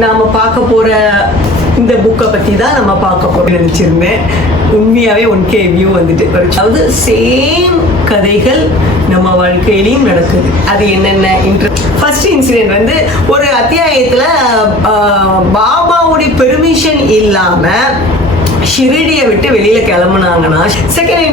நாம் பார்க்க போகிற இந்த புக்கை பற்றி தான் நம்ம பார்க்க போகிறோம் நினச்சிருந்தேன். உண்மையாகவே 1K வியூ வந்துட்டு, அதாவது சேம் கதைகள் நம்ம வாழ்க்கையிலையும் நடக்குது. அது என்னென்ன ஃபர்ஸ்ட் இன்சிடென்ட் வந்து ஒரு அத்தியாயத்தில் பாபாவுடைய பெர்மிஷன் இல்லாமல் ஷிரடியை விட்டு வெளியில கிளம்புனாங்கன்னா செகண்ட்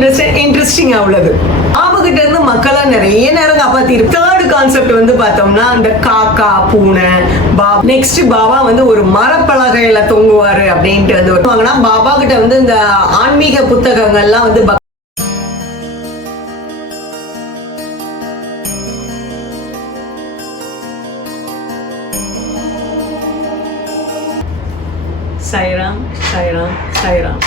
இன்ட்ரெஸ்டிங்காக உள்ளது. பாபுகிட்ட இருந்து மக்களை நிறைய நேரம் காப்பாத்திருக்கு. தேர்ட் கான்செப்ட் வந்து பார்த்தோம்னா அந்த காக்கா பூனை பாபா. நெக்ஸ்ட் பாபா வந்து ஒரு மரப்பலகையில தொங்குவாரு அப்படின்ட்டு வந்து வாங்கினா பாபா கிட்ட வந்து இந்த ஆன்மீக புத்தகங்கள்லாம் வந்து சாய்ராம் சாய்ராம் சாய்ராம்.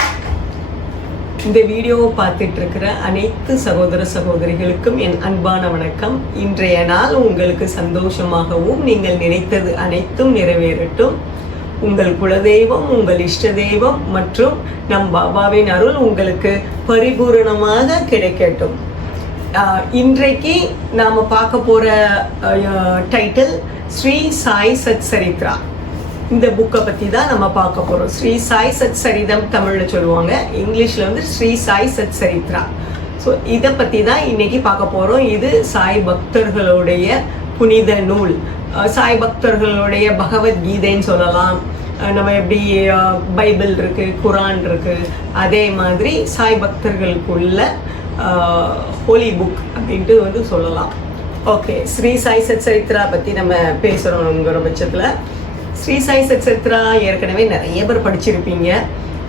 இந்த வீடியோவை பார்த்துட்டு இருக்கிற அனைத்து சகோதர சகோதரிகளுக்கும் என் அன்பான வணக்கம். இன்றைய நாள் உங்களுக்கு சந்தோஷமாகவும் நீங்கள் நினைத்தது அனைத்தும் நிறைவேறட்டும். உங்கள் குலதெய்வம், உங்கள் இஷ்ட தெய்வம் மற்றும் நம் பாபாவின் அருள் உங்களுக்கு பரிபூரணமாக கிடைக்கட்டும். இன்றைக்கு நாம் பார்க்க போகிற டைட்டில் ஸ்ரீ சாய் சத் சரித்ரா. இந்த புக்கை பற்றி தான் நம்ம பார்க்க போகிறோம். ஸ்ரீ சாய் சத் சரிதம் தமிழில் சொல்லுவாங்க, இங்கிலீஷில் வந்து ஸ்ரீ சாய் சத் சரித்ரா. ஸோ இதை பற்றி தான் இன்றைக்கி பார்க்க போகிறோம். இது சாய் பக்தர்களுடைய புனித நூல், சாய் பக்தர்களுடைய பகவத்கீதைன்னு சொல்லலாம். நம்ம எப்படி பைபிள் இருக்குது, குரான் இருக்குது, அதே மாதிரி சாய் பக்தர்களுக்குள்ள ஹோலி புக் அப்படின்ட்டு வந்து சொல்லலாம். ஓகே, ஸ்ரீ சாய் சத் சரித்ரா பற்றி நம்ம பேசுகிறோங்கிற பட்சத்தில் ஸ்ரீ சாய் சத் சரித்ரா ஏற்கனவே நிறைய பேர் படிச்சிருப்பீங்க.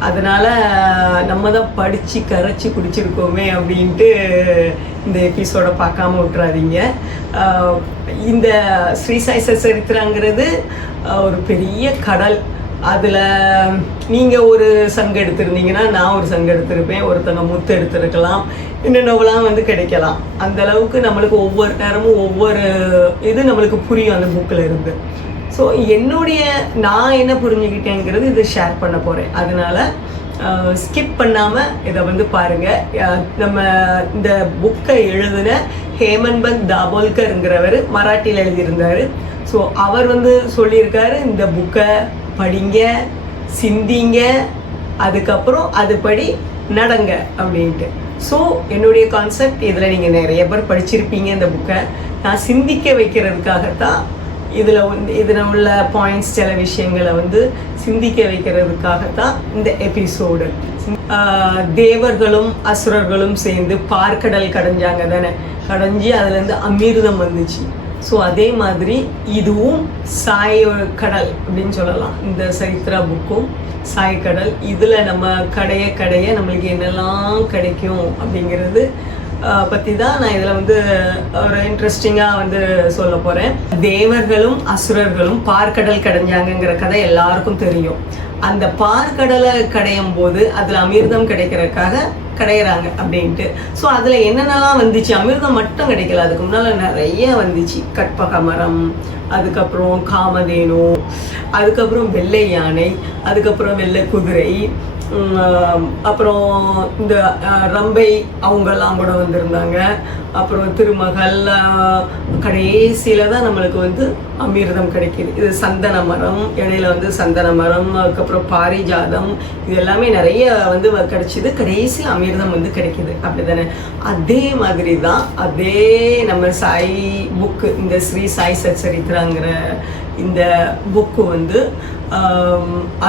அதனால் நம்ம தான் படித்து கரைச்சி குடிச்சிருக்கோமே அப்படின்ட்டு இந்த எபிசோடை பார்க்காம விட்டுறாதீங்க. இந்த ஸ்ரீ சாய் சத் சரித்ராங்கிறது ஒரு பெரிய கடல். அதில் நீங்கள் ஒரு சங்கு எடுத்திருந்தீங்கன்னா நான் ஒரு சங்கு எடுத்திருப்பேன், ஒருத்தங்க முத்து எடுத்திருக்கலாம், என்னென்னவெல்லாம் வந்து கிடைக்கலாம். அந்தளவுக்கு நம்மளுக்கு ஒவ்வொரு நேரமும் ஒவ்வொரு இது நம்மளுக்கு புரியும் அந்த புக்கில் இருந்து. ஸோ நான் என்ன புரிஞ்சுக்கிட்டேங்கிறது இதை ஷேர் பண்ண போகிறேன். அதனால் ஸ்கிப் பண்ணாமல் இதை வந்து பாருங்கள். நம்ம இந்த புக்கை எழுதின ஹேமந்த் தாபோல்கருங்கிறவர் மராட்டியில் எழுதியிருந்தார். ஸோ அவர் வந்து சொல்லியிருக்காரு, இந்த புக்கை படிங்க, சிந்திங்க, அதுக்கப்புறம் அதுபடி நடங்க அப்படின்ட்டு. ஸோ என்னுடைய கான்செப்ட், இதில் நீங்கள் நிறைய பேர் படிச்சிருப்பீங்க. இந்த புக்கை நான் சிந்திக்க வைக்கிறதுக்காகத்தான் இதில் உள்ள பாயிண்ட்ஸ், சில விஷயங்களை வந்து சிந்திக்க வைக்கிறதுக்காகத்தான் இந்த எபிசோடு. தேவர்களும் அசுரர்களும் சேர்ந்து பார்க்கடல் கடைஞ்சாங்க தானே, கடைஞ்சி அதுலேருந்து அமிர்தம் வந்துச்சு. ஸோ அதே மாதிரி இதுவும் சாய் கடல் அப்படின்னு சொல்லலாம். இந்த சரித்ரா புக்கும் சாய் கடல். இதில் நம்ம கடைய நம்மளுக்கு என்னெல்லாம் கிடைக்கும் அப்படிங்கிறது பற்றி தான் நான் இதில் வந்து ஒரு இன்ட்ரெஸ்டிங்காக வந்து சொல்ல போகிறேன். தேவர்களும் அசுரர்களும் பார்க்கடல் கடைஞ்சாங்கங்கிற கதை எல்லாருக்கும் தெரியும். அந்த பார்க்கடலை கடையும் போது அதில் அமிர்தம் கிடைக்கிறதுக்காக கடையிறாங்க அப்படின்ட்டு. ஸோ அதில் என்னென்னலாம் வந்துச்சு, அமிர்தம் மட்டும் கிடைக்கல, அதுக்கு முன்னால் நிறைய வந்துச்சு. கற்பக மரம், அதுக்கப்புறம் காமதேனு, அதுக்கப்புறம் வெள்ளை யானை, அதுக்கப்புறம் வெள்ளை குதிரை, அப்புறம் இந்த ரம்பை அவங்கெல்லாம் கூட வந்திருந்தாங்க. அப்புறம் திருமகள், கடைசியில் தான் நம்மளுக்கு வந்து அமிர்தம் கிடைக்கிது. இது சந்தன மரம், இடையில வந்து சந்தன மரம், அதுக்கப்புறம் பாரிஜாதம், இது எல்லாமே நிறைய வந்து கிடைச்சிது. கடைசியில் அமிர்தம் வந்து கிடைக்கிது, அப்படி தானே? அதே மாதிரி தான் அதே நம்ம சாய் புக்கு, இந்த ஸ்ரீ சாய் சத் சரித்ராங்கிற இந்த புக்கு வந்து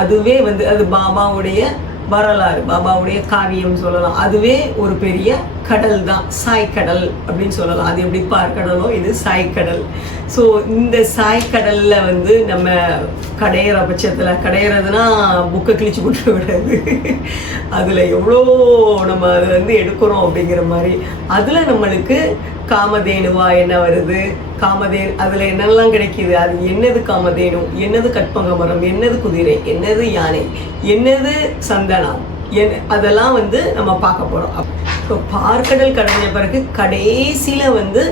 அதுவே வந்து அது பாபாவுடைய வரலாறு, பாபாவுடைய காவியம் சொல்லலாம். அதுவே ஒரு பெரிய கடல் தான், சாய்க்கடல் அப்படின்னு சொல்லலாம். அது எப்படி பார்க்கடலோ இது சாய்க்கடல். ஸோ இந்த சாய்க்கடலில் வந்து நம்ம கடையிற பட்சத்தில், கடையிறதுனா புக்கை கிழிச்சு போட்டு விடாது, அதில் எவ்வளோ நம்ம அதை வந்து எடுக்கிறோம் அப்படிங்கிற மாதிரி. அதில் நம்மளுக்கு காமதேனுவா என்ன வருது, அதில் என்னெல்லாம் கிடைக்கிது, அது என்னது காமதேனு, என்னது கற்பக மரம், என்னது குதிரை, என்னது யானை, என்னது சந்தனம், அதெல்லாம் வந்து நம்ம பார்க்க போகிறோம். ஸோ பார்க்கடல் கடைஞ்ச பிறகு கடைசியில் வந்து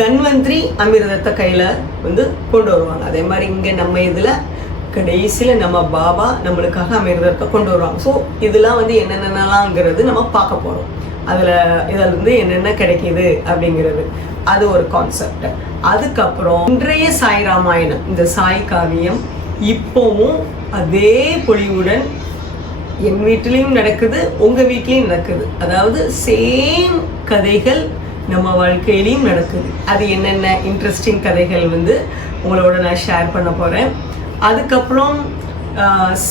தன்வந்திரி அமிர்தத்தை கையில் வந்து கொண்டு வருவாங்க. அதே மாதிரி இங்கே நம்ம இதில் கடைசியில் நம்ம பாபா நம்மளுக்காக அமிர்தத்தை கொண்டு வருவாங்க. ஸோ இதெல்லாம் வந்து என்னென்னலாங்கிறது நம்ம பார்க்க போகிறோம். இதில் இருந்து என்னென்ன கிடைக்கிது அப்படிங்கிறது அது ஒரு கான்செப்ட். அதுக்கப்புறம் இன்றைய சாய் ராமாயணம், இந்த சாய் காவியம் இப்போவும் அதே பொலிவுடன் என் வீட்டிலையும் நடக்குது, உங்கள் வீட்லேயும் நடக்குது. அதாவது சேம் கதைகள் நம்ம வாழ்க்கையிலையும் நடக்குது. அது என்னென்ன இன்ட்ரெஸ்டிங் கதைகள் வந்து உங்களோட நான் ஷேர் பண்ண போகிறேன். அதுக்கப்புறம்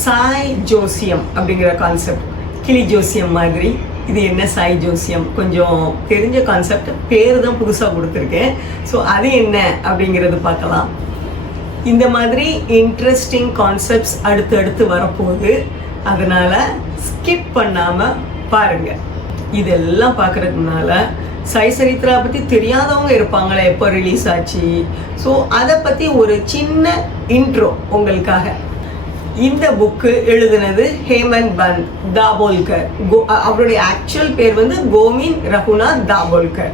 சாய் ஜோசியம் அப்படிங்கிற கான்செப்ட், கிளி ஜோசியம் மாதிரி. இது என்ன சாய் ஜோசியம், கொஞ்சம் தெரிஞ்ச கான்செப்ட், பேர் தான் புதுசாக கொடுத்துருக்கேன். ஸோ அது என்ன அப்படிங்கிறது பார்க்கலாம். இந்த மாதிரி இன்ட்ரெஸ்டிங் கான்செப்ட்ஸ் அடுத்து வரப்போகுது. அதனால் ஸ்கிப் பண்ணாமல் பாருங்கள். இதெல்லாம் பார்க்குறதுனால சாய் சரித்ரா பற்றி தெரியாதவங்க இருப்பாங்களே, எப்போ ரிலீஸ் ஆச்சு, ஸோ அதை பற்றி ஒரு சின்ன இன்ட்ரோ உங்களுக்காக. இந்த புக்கு எழுதுனது ஹேமந்த் பந்த் தாபோல்கர். அவருடைய ஆக்சுவல் பேர் வந்து கோவிந்த் ரகுநாத் தாபோல்கர்.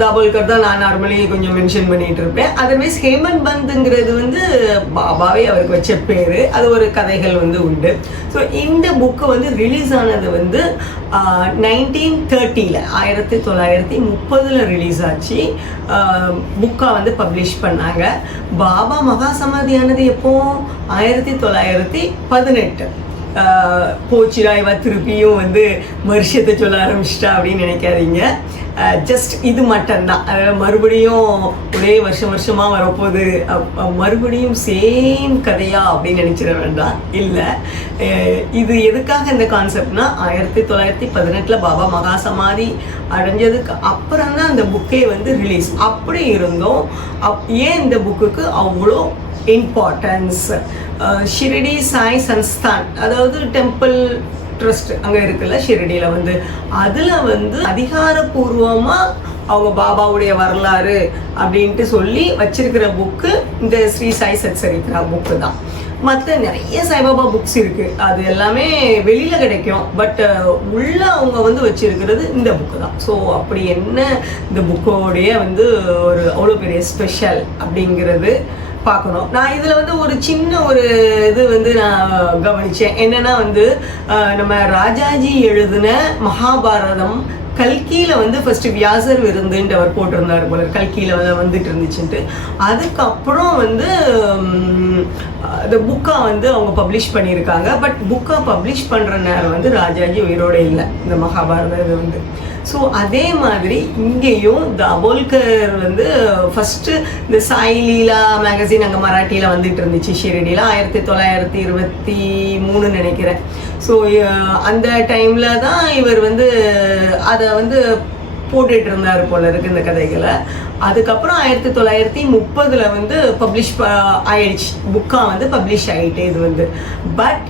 தாபோல்கர் தான் நான் நார்மலி கொஞ்சம் மென்ஷன் பண்ணிட்டு இருப்பேன். அதர்வைஸ் ஹேமந்த் பந்த்ங்கிறது வந்து பாபாவே அவருக்கு வச்ச பேர். அது ஒரு கதைகள் வந்து உண்டு. ஸோ இந்த புக்கு வந்து ரிலீஸ் ஆனது வந்து 1930 1930 ரிலீஸ் ஆச்சு. புக்காக வந்து பப்ளிஷ் பண்ணாங்க. பாபா மகா சமாதியானது எப்போ 1918. போச்சுடா இவ திருப்பியும் வந்து வருஷத்தை சொல்ல ஆரம்பிச்சிட்டா அப்படின்னு நினைக்காதீங்க. ஜஸ்ட் இது மட்டும்தான். மறுபடியும் ஒரே வருஷமாக வரப்போகுது, மறுபடியும் சேம் கதையா அப்படின்னு நினச்சிட வேண்டாம். இல்லை, இது எதுக்காக இந்த கான்செப்ட்னா 1918 பாபா மகா சமாதி அடைஞ்சதுக்கு அப்புறம் தான் அந்த புக்கே வந்து ரிலீஸ். அப்படி இருந்தோம். ஏன் இந்த புக்குக்கு அவ்வளோ இம்பார்ட்டன்ஸ்? ஷிரடி சாய் சன்ஸ்தான், அதாவது டெம்பிள் ட்ரஸ்ட் அங்கே இருக்குல்ல ஷிரடியில் வந்து, அதில் வந்து அதிகாரப்பூர்வமாக அவங்க பாபாவுடைய வரலாறு அப்படின்ட்டு சொல்லி வச்சிருக்கிற புக்கு இந்த ஸ்ரீ சாய் சத் சரித்ரா புக்கு தான். மற்ற நிறைய சாய்பாபா புக்ஸ் இருக்குது, அது எல்லாமே வெளியில் கிடைக்கும். பட் உள்ள அவங்க வந்து வச்சிருக்கிறது இந்த புக்கு தான். ஸோ அப்படி என்ன இந்த புக்கோடைய வந்து ஒரு அவ்வளோ பெரிய ஸ்பெஷல் அப்படிங்கிறது பார்க்கணும். நான் இதில் வந்து ஒரு சின்ன ஒரு இது வந்து நான் கவனித்தேன். என்னென்னா வந்து நம்ம ராஜாஜி எழுதின மகாபாரதம் கல்கியில் வந்து ஃபஸ்ட்டு வியாசர் விருந்துன்ட்டு அவர் போட்டிருந்தார் போல, கல்கியில் வந்துட்டு இருந்துச்சுன்ட்டு. அதுக்கப்புறம் வந்து இந்த புக்கா வந்து அவங்க பப்ளிஷ் பண்ணியிருக்காங்க. பட் புக்கா பப்ளிஷ் பண்ணுற நேரம் வந்து ராஜாஜி உயிரோடு இல்லை, இந்த மகாபாரத இது வந்து. ஸோ அதே மாதிரி இங்கேயும் தாபோல்கர் வந்து ஃபஸ்ட்டு இந்த சாய் லீலா மேகசின் அங்கே மராட்டியில் வந்துட்டு இருந்துச்சு ஷிரடியில் 1923 நினைக்கிறேன். ஸோ அந்த டைமில் தான் இவர் வந்து அதை வந்து போட்டுட்டு இருந்தார் போல இருக்கு இந்த கதைகளை. அதுக்கப்புறம் 1930 வந்து பப்ளிஷ் ஆயிடுச்சு, புக்கா வந்து பப்ளிஷ் ஆகிட்டு இது வந்து. பட்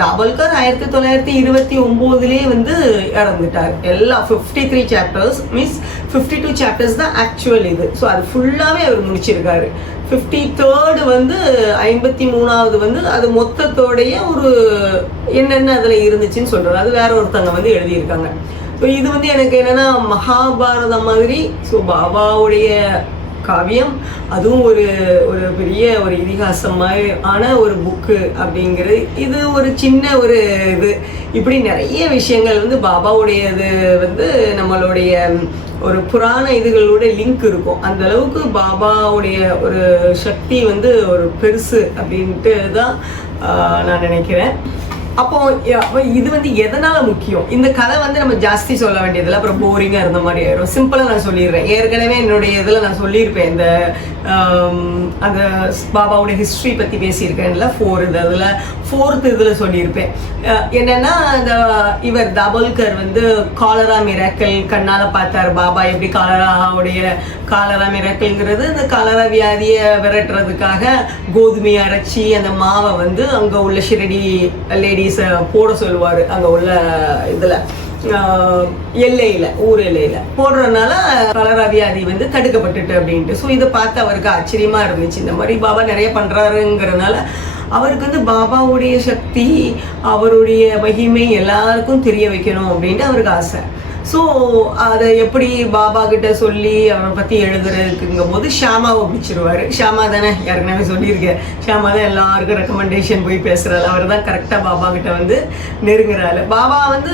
தாபோல்கர் 1929 வந்து இறந்துட்டார். எல்லா 53 சாப்டர்ஸ் மீன்ஸ் 52 சாப்டர்ஸ் தான் ஆக்சுவல் இது. ஸோ அது ஃபுல்லாகவே அவர் முடிச்சிருக்காரு. 53rd வந்து 53வது வந்து அது மொத்தத்தோடைய ஒரு என்னென்ன அதில் இருந்துச்சுன்னு சொல்கிறார். அது வேற ஒருத்தங்க வந்து எழுதியிருக்காங்க. ஸோ இது வந்து எனக்கு என்னென்னா மகாபாரதம் மாதிரி. ஸோ பாபாவுடைய காவியம், அதுவும் ஒரு ஒரு பெரிய ஒரு இதிகாசமான ஒரு புக்கு அப்படிங்கிறது இது ஒரு சின்ன ஒரு இது. இப்படி நிறைய விஷயங்கள் வந்து பாபாவுடையது வந்து நம்மளுடைய ஒரு புராண இதுகளோட லிங்க் இருக்கும். அந்த அளவுக்கு பாபாவுடைய ஒரு சக்தி வந்து ஒரு பெருசு அப்படின்ட்டு தான் நான் நினைக்கிறேன். அப்போ இது வந்து எதனால முக்கியம்? இந்த கதை வந்து நம்ம ஜாஸ்தி சொல்ல வேண்டியதில்லை, அப்புறம் போரிங்காக இருந்த மாதிரி ஆயிடும். சிம்பிளாக நான் சொல்லிடுறேன். ஏற்கனவே என்னுடைய இதில் நான் சொல்லியிருப்பேன், இந்த அந்த பாபாவுடைய ஹிஸ்ட்ரி பற்றி பேசியிருக்கேன்ல 4 இது, அதில் 4th இதில் சொல்லியிருப்பேன். என்னென்னா இந்த இவர் தாபோல்கர் வந்து காலரா மிராக்கிள் கண்ணால் பார்த்தார். பாபா எப்படி காலரா மிராக்கிள்ங்கிறது இந்த காலரா வியாதியை விரட்டுறதுக்காக கோதுமையை அரைச்சி அந்த மாவை வந்து அங்கே உள்ள ஷிரடி லேடிஸை போட சொல்லுவார். அங்கே உள்ள இதில் ஊர் எல்லையில் போடுறதுனால காலரா வியாதி வந்து தடுக்கப்பட்டுட்டு அப்படின்ட்டு. ஸோ இதை பார்த்து அவருக்கு ஆச்சரியமாக இருந்துச்சு. இந்த மாதிரி பாபா நிறைய பண்ணுறாருங்கிறதுனால அவருக்கு வந்து பாபாவுடைய சக்தி, அவருடைய மகிமை எல்லாருக்கும் தெரிய வைக்கணும் அப்படின்ட்டு அவருக்கு ஆசை. ஸோ அதை எப்படி பாபா கிட்ட சொல்லி அவரை பற்றி எழுதுறதுக்குங்கும் போது ஷியாமாவை பிடிச்சிருவார். ஷியாமா தானே, ஏற்கனவே சொல்லியிருக்கேன், ஷியாமா தான் எல்லாருக்கும் ரெக்கமெண்டேஷன் போய் பேசுகிறாள். அவர் தான் கரெக்டாக பாபா கிட்ட வந்து நெருங்குறாள். பாபா வந்து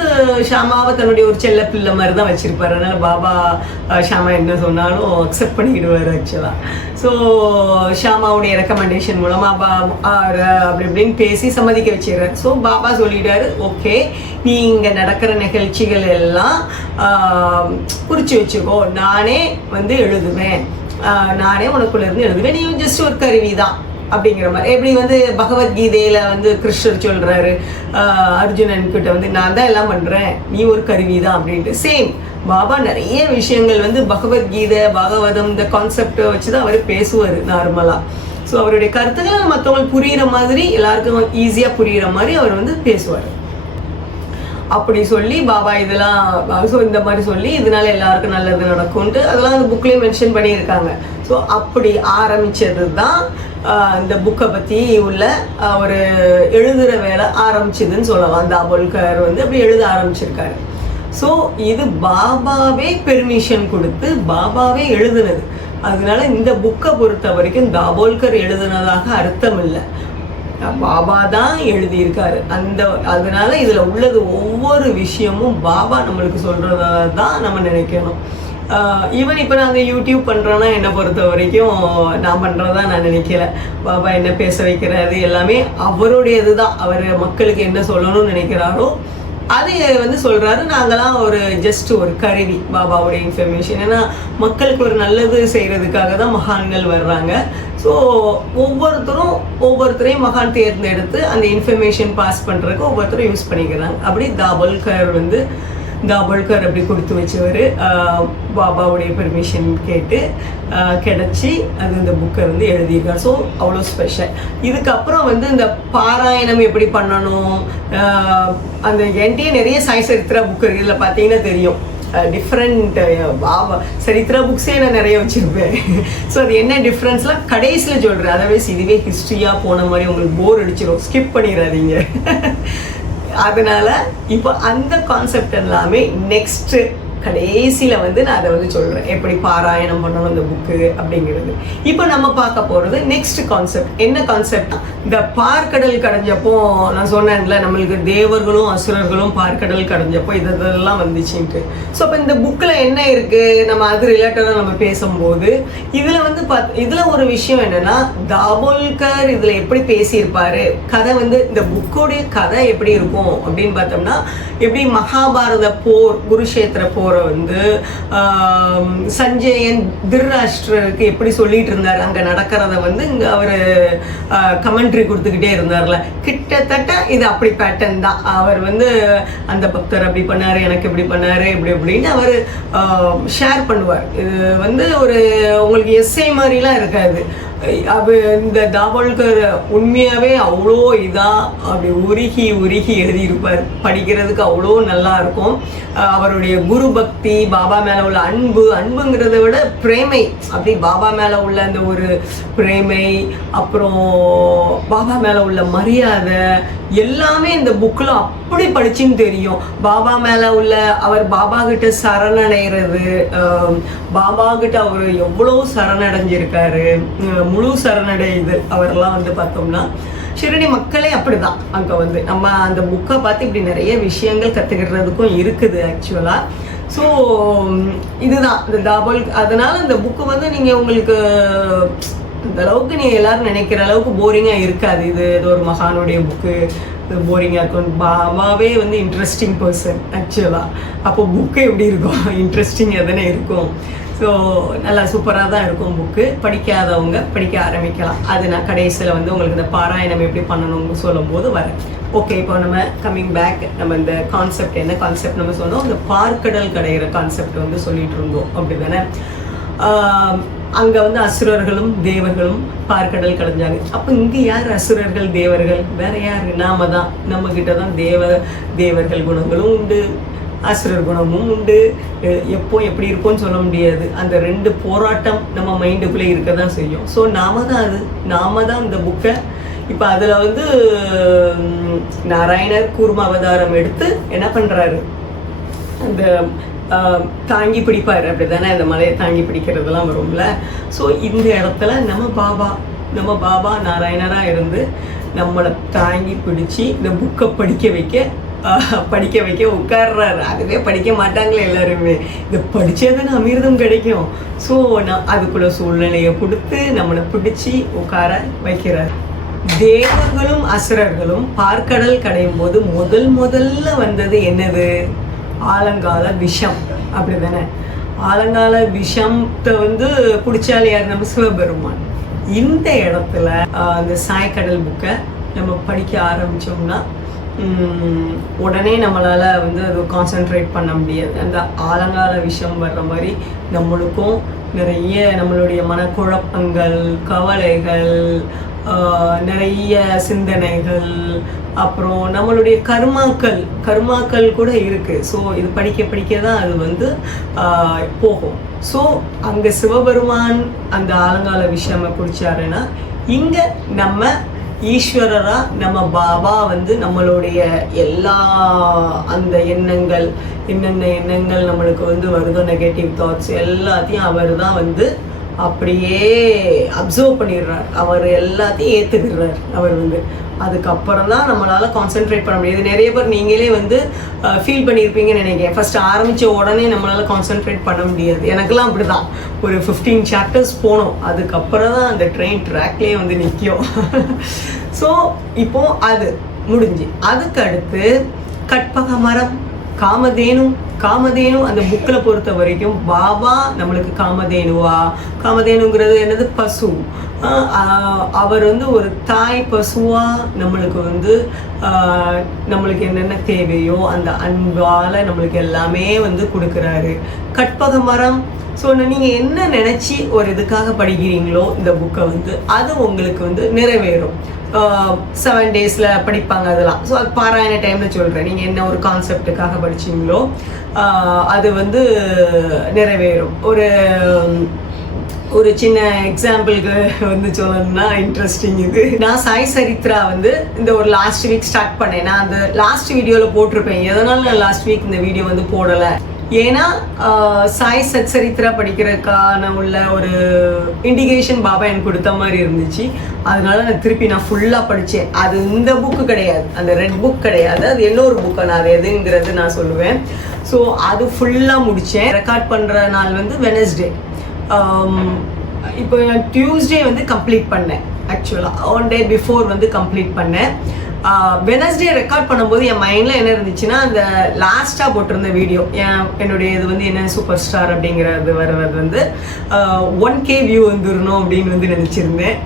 ஷியாமாவை தன்னுடைய ஒரு செல்ல பிள்ளை மாதிரி தான் வச்சுருப்பார். அதனால் பாபா ஷியாமா என்ன சொன்னாலும் அக்செப்ட் பண்ணிக்கிடுவார் ஆக்சுவலாக. ஸோ ஷியாமாவுடைய ரெக்கமெண்டேஷன் மூலமாக அப்படி இப்படின்னு பேசி சம்மதிக்க வச்சிடுறாரு. ஸோ பாபா சொல்லிட்டாரு, ஓகே நீ இங்கே நடக்கிற நிகழ்ச்சிகள் எல்லாம் குறித்து வச்சுக்கோ, நானே வந்து எழுதுவேன், நானே உனக்குள்ளேருந்து எழுதுவேன், நீ ஜஸ்ட் ஒரு கருவி தான் அப்படிங்கிற மாதிரி. எப்படி வந்து பகவத்கீதையில் வந்து கிருஷ்ணர் சொல்கிறாரு அர்ஜுனன் கிட்ட வந்து நான் தான் எல்லாம் பண்ணுறேன், நீ ஒரு கருவி தான் அப்படின்ட்டு. சேம் பாபா நிறைய விஷயங்கள் வந்து பகவத்கீதை பாகவதம் இந்த கான்செப்டை வச்சு தான் அவர் பேசுவார் நார்மலாக. ஸோ அவருடைய கருத்துக்களை மற்றவங்களுக்கு புரிகிற மாதிரி, எல்லாருக்கும் ஈஸியாக புரிகிற மாதிரி அவர் வந்து பேசுவார். அப்படி சொல்லி பாபா இதெல்லாம் ஸோ இந்த மாதிரி சொல்லி இதனால எல்லாருக்கும் நல்லது நடக்கும்ட்டு அதெல்லாம் அந்த புக்லேயே மென்ஷன் பண்ணியிருக்காங்க. ஸோ அப்படி ஆரம்பித்தது தான் இந்த புக்கை பற்றி உள்ள ஒரு எழுதுகிற வேலை ஆரம்பிச்சதுன்னு சொல்லலாம். தாபோல்கர் வந்து அப்படி எழுத ஆரம்பிச்சிருக்காரு. ஸோ இது பாபாவே பெர்மிஷன் கொடுத்து பாபாவே எழுதுனது. அதனால இந்த புக்கை பொறுத்த வரைக்கும் தாபோல்கர் எழுதுனதாக அர்த்தம் இல்லை, பாபா தான் எழுதியிருக்காரு. அதனால இதில் உள்ளது ஒவ்வொரு விஷயமும் பாபா நம்மளுக்கு சொல்கிறதா தான் நம்ம நினைக்கணும். ஈவன் இப்போ நாங்கள் யூடியூப் பண்ணுறோன்னா என்னை பொறுத்த வரைக்கும் நான் பண்ணுறதா நான் நினைக்கல. பாபா என்ன பேச வைக்கிறாரு எல்லாமே அவருடையது தான். அவர் மக்களுக்கு என்ன சொல்லணும்னு நினைக்கிறாரோ அது வந்து சொல்கிறாரு. நாங்களாம் ஒரு ஜஸ்ட் ஒரு கருவி, பாபாவுடைய இன்ஃபர்மேஷன். ஏன்னா மக்களுக்கு ஒரு நல்லது செய்கிறதுக்காக தான் மகான்கள் வர்றாங்க. ஸோ ஒவ்வொருத்தரையும் மகான் தேர்ந்தெடுத்து அந்த இன்ஃபர்மேஷன் பாஸ் பண்ணுறதுக்கு ஒவ்வொருத்தரும் யூஸ் பண்ணிக்கிறாங்க. அப்படி தாபோல்கர் அப்படி கொடுத்து வச்சவர் பாபாவுடைய பெர்மிஷன் கேட்டு கிடச்சி அது இந்த புக்கை வந்து எழுதியிருக்கார். ஸோ அவ்வளோ ஸ்பெஷல். இதுக்கப்புறம் வந்து இந்த பாராயணம் எப்படி பண்ணணும், அந்த என்கிட்டயே நிறைய சாய் சரித்திரா புக் இருக்குது. இதில் பார்த்தீங்கன்னா தெரியும் டிஃப்ரெண்ட் பாபா சரித்திரா புக்ஸே நான் நிறைய வச்சுருப்பேன். ஸோ அது என்ன டிஃப்ரென்ஸ்லாம் கடைசியில் சொல்கிறேன். அதர்வைஸ் இதுவே ஹிஸ்ட்ரியாக போன மாதிரி உங்களுக்கு போர் அடிச்சிடும், ஸ்கிப் பண்ணிடாதீங்க. அதனால இப்போ அந்த கான்செப்ட் எல்லாமே நெக்ஸ்ட்டு கடைசியில் வந்து நான் அதை வந்து சொல்கிறேன் எப்படி பாராயணம் பண்ணணும் இந்த புக்கு அப்படிங்கிறது. இப்போ நம்ம பார்க்க போகிறது நெக்ஸ்ட் கான்செப்ட். என்ன கான்செப்ட்? இந்த பார்க்கடல் கடைஞ்சப்போ நான் சொன்னேன்ல நம்மளுக்கு தேவர்களும் அசுரர்களும் பார்க்கடல் கடைஞ்சப்போ இதெல்லாம் வந்துச்சுன்ட்டு. ஸோ அப்போ இந்த புக்கில் என்ன இருக்குது, நம்ம அது ரிலேட்டடாக நம்ம பேசும்போது இதில் வந்து இதில் ஒரு விஷயம் என்னென்னா தாபோல்கர் இதில் எப்படி பேசியிருப்பார், கதை வந்து இந்த புக்கோடைய கதை எப்படி இருக்கும் அப்படின்னு பார்த்தோம்னா, எப்படி மகாபாரத போர் குருஷேத்திர போரை வந்து சஞ்சயன் திருராஷ்டிரருக்கு எப்படி சொல்லிட்டு இருந்தார், அங்கே நடக்கிறத வந்து இங்கே அவர் கமெண்ட்ரி கொடுத்துக்கிட்டே இருந்தார்ல, கிட்டத்தட்ட இது அப்படி பேட்டர்ன் தான். அவர் வந்து அந்த பக்தர் அப்படி பண்ணார், எனக்கு இப்படி பண்ணார், இப்படி இப்படின்னு அவர் ஷேர் பண்ணுவார். இது வந்து ஒரு உங்களுக்கு எஸ்ஐ மாதிரிலாம் இருக்காது. இந்த தாபோல்கர் உண்மையாகவே அவ்வளோ இதாக அப்படி உருகி எழுதியிருப்பார். படிக்கிறதுக்கு அவ்வளோ நல்லா இருக்கும். அவருடைய குரு பக்தி, பாபா மேலே உள்ள அன்புங்கிறத விட பிரேமை, அப்படி பாபா மேலே உள்ள அந்த ஒரு பிரேமை, அப்புறம் பாபா மேலே உள்ள மரியாதை எல்லாமே இந்த புக்கில் அப்படி படிச்சுன்னு தெரியும். பாபா மேலே உள்ள அவர் பாபா கிட்ட சரணடைகிறது, பாபா கிட்ட அவர் எவ்வளோ சரணடைஞ்சிருக்காரு, முழு சரணடையுது அவரெல்லாம் வந்து பார்த்தோம்னா ஷிரடி மக்களே அப்படிதான். அங்கே வந்து நம்ம அந்த புக்கை பார்த்து இப்படி நிறைய விஷயங்கள் கற்றுக்கிறதுக்கும் இருக்குது ஆக்சுவலாக. ஸோ இதுதான் இந்த தாபோல். அதனால் இந்த புக்கு வந்து நீங்கள் உங்களுக்கு இந்த அளவுக்கு நீங்கள் எல்லோரும் நினைக்கிற அளவுக்கு போரிங்காக இருக்காது. இது ஒரு மகானுடைய புக்கு, இது போரிங்காக இருக்கும். பாபாவே வந்து இன்ட்ரெஸ்டிங் பர்சன் ஆக்சுவலாக. அப்போ புக்கு எப்படி இருக்கும், இன்ட்ரெஸ்டிங்காக தானே இருக்கும். ஸோ நல்லா சூப்பராக தான் இருக்கும் புக்கு. படிக்காதவங்க படிக்க ஆரம்பிக்கலாம். அது நான் கடைசியில் வந்து உங்களுக்கு இந்த பாராயணம் எப்படி பண்ணணும்னு சொல்லும் போது வரேன். ஓகே, இப்போ நம்ம கம்மிங் பேக், நம்ம இந்த கான்செப்ட் என்ன கான்செப்ட் நம்ம சொன்னோம், இந்த பார்க்கடல் கடைகிற கான்செப்ட் வந்து சொல்லிட்டு இருந்தோம் அப்படி தானே. அங்கே வந்து அசுரர்களும் தேவர்களும் பார்க்கடல் கடைஞ்சாங்க. அப்போ இங்கே யார் அசுரர்கள் தேவர்கள்? வேற யார்? நாம தான். நம்மக்கிட்ட தான் தேவர்கள் குணங்களும் உண்டு, அசுரர் குணமும் உண்டு. எப்போ எப்படி இருக்கும்னு சொல்ல முடியாது. அந்த ரெண்டு போராட்டம் நம்ம மைண்டுக்குள்ளே இருக்க தான் செய்யும். ஸோ நாம தான் இந்த புக்கை இப்போ அதில் வந்து நாராயணர் கூர்ம அவதாரம் எடுத்து என்ன பண்ணுறாரு, அந்த தாங்கி பிடிப்பார், அப்படி தானே இந்த மலையை தாங்கி பிடிக்கிறதுலாம் வரும்ல. ஸோ இந்த இடத்துல நம்ம பாபா நாராயணராக இருந்து நம்மளை தாங்கி பிடிச்சி இந்த புக்கை படிக்க வைக்க உட்கார்றாரு. அதுவே படிக்க மாட்டாங்களே எல்லாருமே, இதை படித்ததானே அமிர்தம் கிடைக்கும். ஸோ நான் அதுக்குள்ள சூழ்நிலையை கொடுத்து நம்மளை பிடிச்சி உட்கார வைக்கிறார். தேவர்களும் அசுரர்களும் பார்க்கடல் கடையும் போது முதல்ல வந்தது என்னது? ஆலங்கால விஷம், அப்படி தானே? ஆலங்கால விஷத்தை பிடிச்சாலே யார்? நம்ம சிவபெருமான். இந்த இடத்துல அந்த சாய்க்கடல் புக்கை நம்ம படிக்க ஆரம்பித்தோம்னா உடனே நம்மளால் அது கான்சென்ட்ரேட் பண்ண முடியாது. அந்த ஆலங்கால விஷம் வர்ற மாதிரி நம்மளுக்கும் நிறைய நம்மளுடைய மனக்குழப்பங்கள், கவலைகள், நிறைய சிந்தனைகள், அப்புறம் நம்மளுடைய கர்மாக்கள் கூட இருக்குது. ஸோ இது படிக்க தான் அது போகும். ஸோ அங்கே சிவபெருமான் அந்த ஆலங்கால விஷயமை குடிச்சாருன்னா, இங்கே நம்ம ஈஸ்வரரா நம்ம பாபா நம்மளுடைய எல்லா அந்த எண்ணங்கள், என்னென்ன எண்ணங்கள் நம்மளுக்கு வருதோ, நெகட்டிவ் தாட்ஸ் எல்லாத்தையும் அவர் தான் அப்படியே அப்சர்வ் பண்ணிடுறார். அவர் எல்லாத்தையும் ஏற்றுக்கிறார். அவர் அதுக்கப்புறம் தான் நம்மளால் கான்சென்ட்ரேட் பண்ண முடியாது. நிறைய பேர் நீங்களே ஃபீல் பண்ணியிருப்பீங்கன்னு நினைக்கிறேன். ஃபஸ்ட்டு ஆரம்பித்த உடனே நம்மளால் கான்சென்ட்ரேட் பண்ண முடியாது. எனக்கெல்லாம் அப்படி தான். ஒரு 15 சாப்டர்ஸ் போனோம், அதுக்கப்புறம் தான் அந்த ட்ரெயின் ட்ராக்லேயே நிற்கும். ஸோ இப்போது அது முடிஞ்சு அதுக்கு அடுத்து கற்பக மரம், காமதேனு அந்த புக்கில் பொறுத்த வரைக்கும் பாபா நம்மளுக்கு காமதேனுங்கிறது என்னது? பசு. அவர் ஒரு தாய் பசுவாக நம்மளுக்கு என்னென்ன தேவையோ அந்த அன்பால் நம்மளுக்கு எல்லாமே கொடுக்குறாரு. கற்பக மரம். ஸோ நீங்கள் என்ன நினச்சி ஒரு இதுக்காக படிக்கிறீங்களோ இந்த புக்கை அது உங்களுக்கு நிறைவேறும். 7 daysல படிப்பாங்க அதெல்லாம். ஸோ அது பாராயண டைமில் சொல்கிறேன். நீங்கள் என்ன ஒரு கான்செப்டுக்காக படிச்சிங்களோ அது நிறைவேறும். ஒரு சின்ன எக்ஸாம்பிளுக்கு சொல்லணும்னா இன்ட்ரெஸ்டிங் இது. நான் சாய் சரித்ரா இந்த ஒரு லாஸ்ட் வீக் ஸ்டார்ட் பண்ணேன். நான் அந்த லாஸ்ட் வீடியோவில் போட்டிருப்பேன். எதனால நான் லாஸ்ட் வீக் இந்த வீடியோ போடலை, ஏன்னா சாய் சத் சரித்ரா படிக்கிறதுக்கான உள்ள ஒரு இண்டிகேஷன் பாபா எனக்கு கொடுத்த மாதிரி இருந்துச்சு. அதனால நான் ஃபுல்லாக படித்தேன். அது இந்த புக்கு கிடையாது, அந்த ரெட் புக் கிடையாது, அது இன்னொரு புக்கை. நான் அது எதுங்கிறது நான் சொல்லுவேன். ஸோ அது ஃபுல்லாக முடித்தேன். ரெக்கார்ட் பண்ணுற நாள் வெனஸ்டே. இப்போ நான் டியூஸ்டே கம்ப்ளீட் பண்ணேன். ஆக்சுவலாக 1 day பிஃபோர் கம்ப்ளீட் பண்ணேன். வெனஸ்டே ரெக்கார்ட் பண்ணும்போது என் மைண்டில் என்ன இருந்துச்சுன்னா, அந்த லாஸ்ட்டாக போட்டிருந்த வீடியோ என்னுடைய இது என்ன சூப்பர் ஸ்டார் அப்படிங்கிறது வர்றது 1K வியூ வந்துடணும் அப்படின்னு நினச்சிருந்தேன்.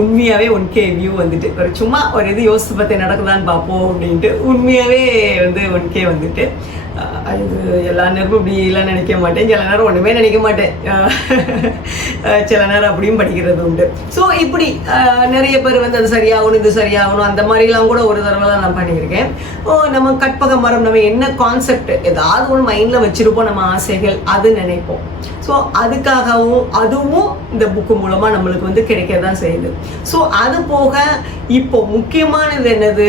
உண்மையாகவே 1K வியூ ஒரு சும்மா ஒரு இது யோசித்து பார்த்து நடக்குதான்னு பார்ப்போம் அப்படின்ட்டு உண்மையாகவே 1K இது எல்லா நேரமும் இப்படி எல்லாம் நினைக்க மாட்டேன். சில நேரம் ஒன்றுமே நினைக்க மாட்டேன். சில நேரம் அப்படியும் படிக்கிறது உண்டு. ஸோ இப்படி நிறைய பேர் அது சரியாகணும், இது சரியாகணும், அந்த மாதிரிலாம் கூட ஒரு தடவைலாம் நான் பண்ணியிருக்கேன். நம்ம கற்பக மரம், நம்ம என்ன கான்செப்ட் ஏதாவது ஒன்று மைண்டில் வச்சுருப்போம், நம்ம ஆசைகள் அது நினைப்போம். ஸோ அதுக்காகவும் அதுவும் இந்த புக்கு மூலமாக நம்மளுக்கு கிடைக்க தான் செய்யுது. ஸோ அது போக இப்போ முக்கியமானது என்னது?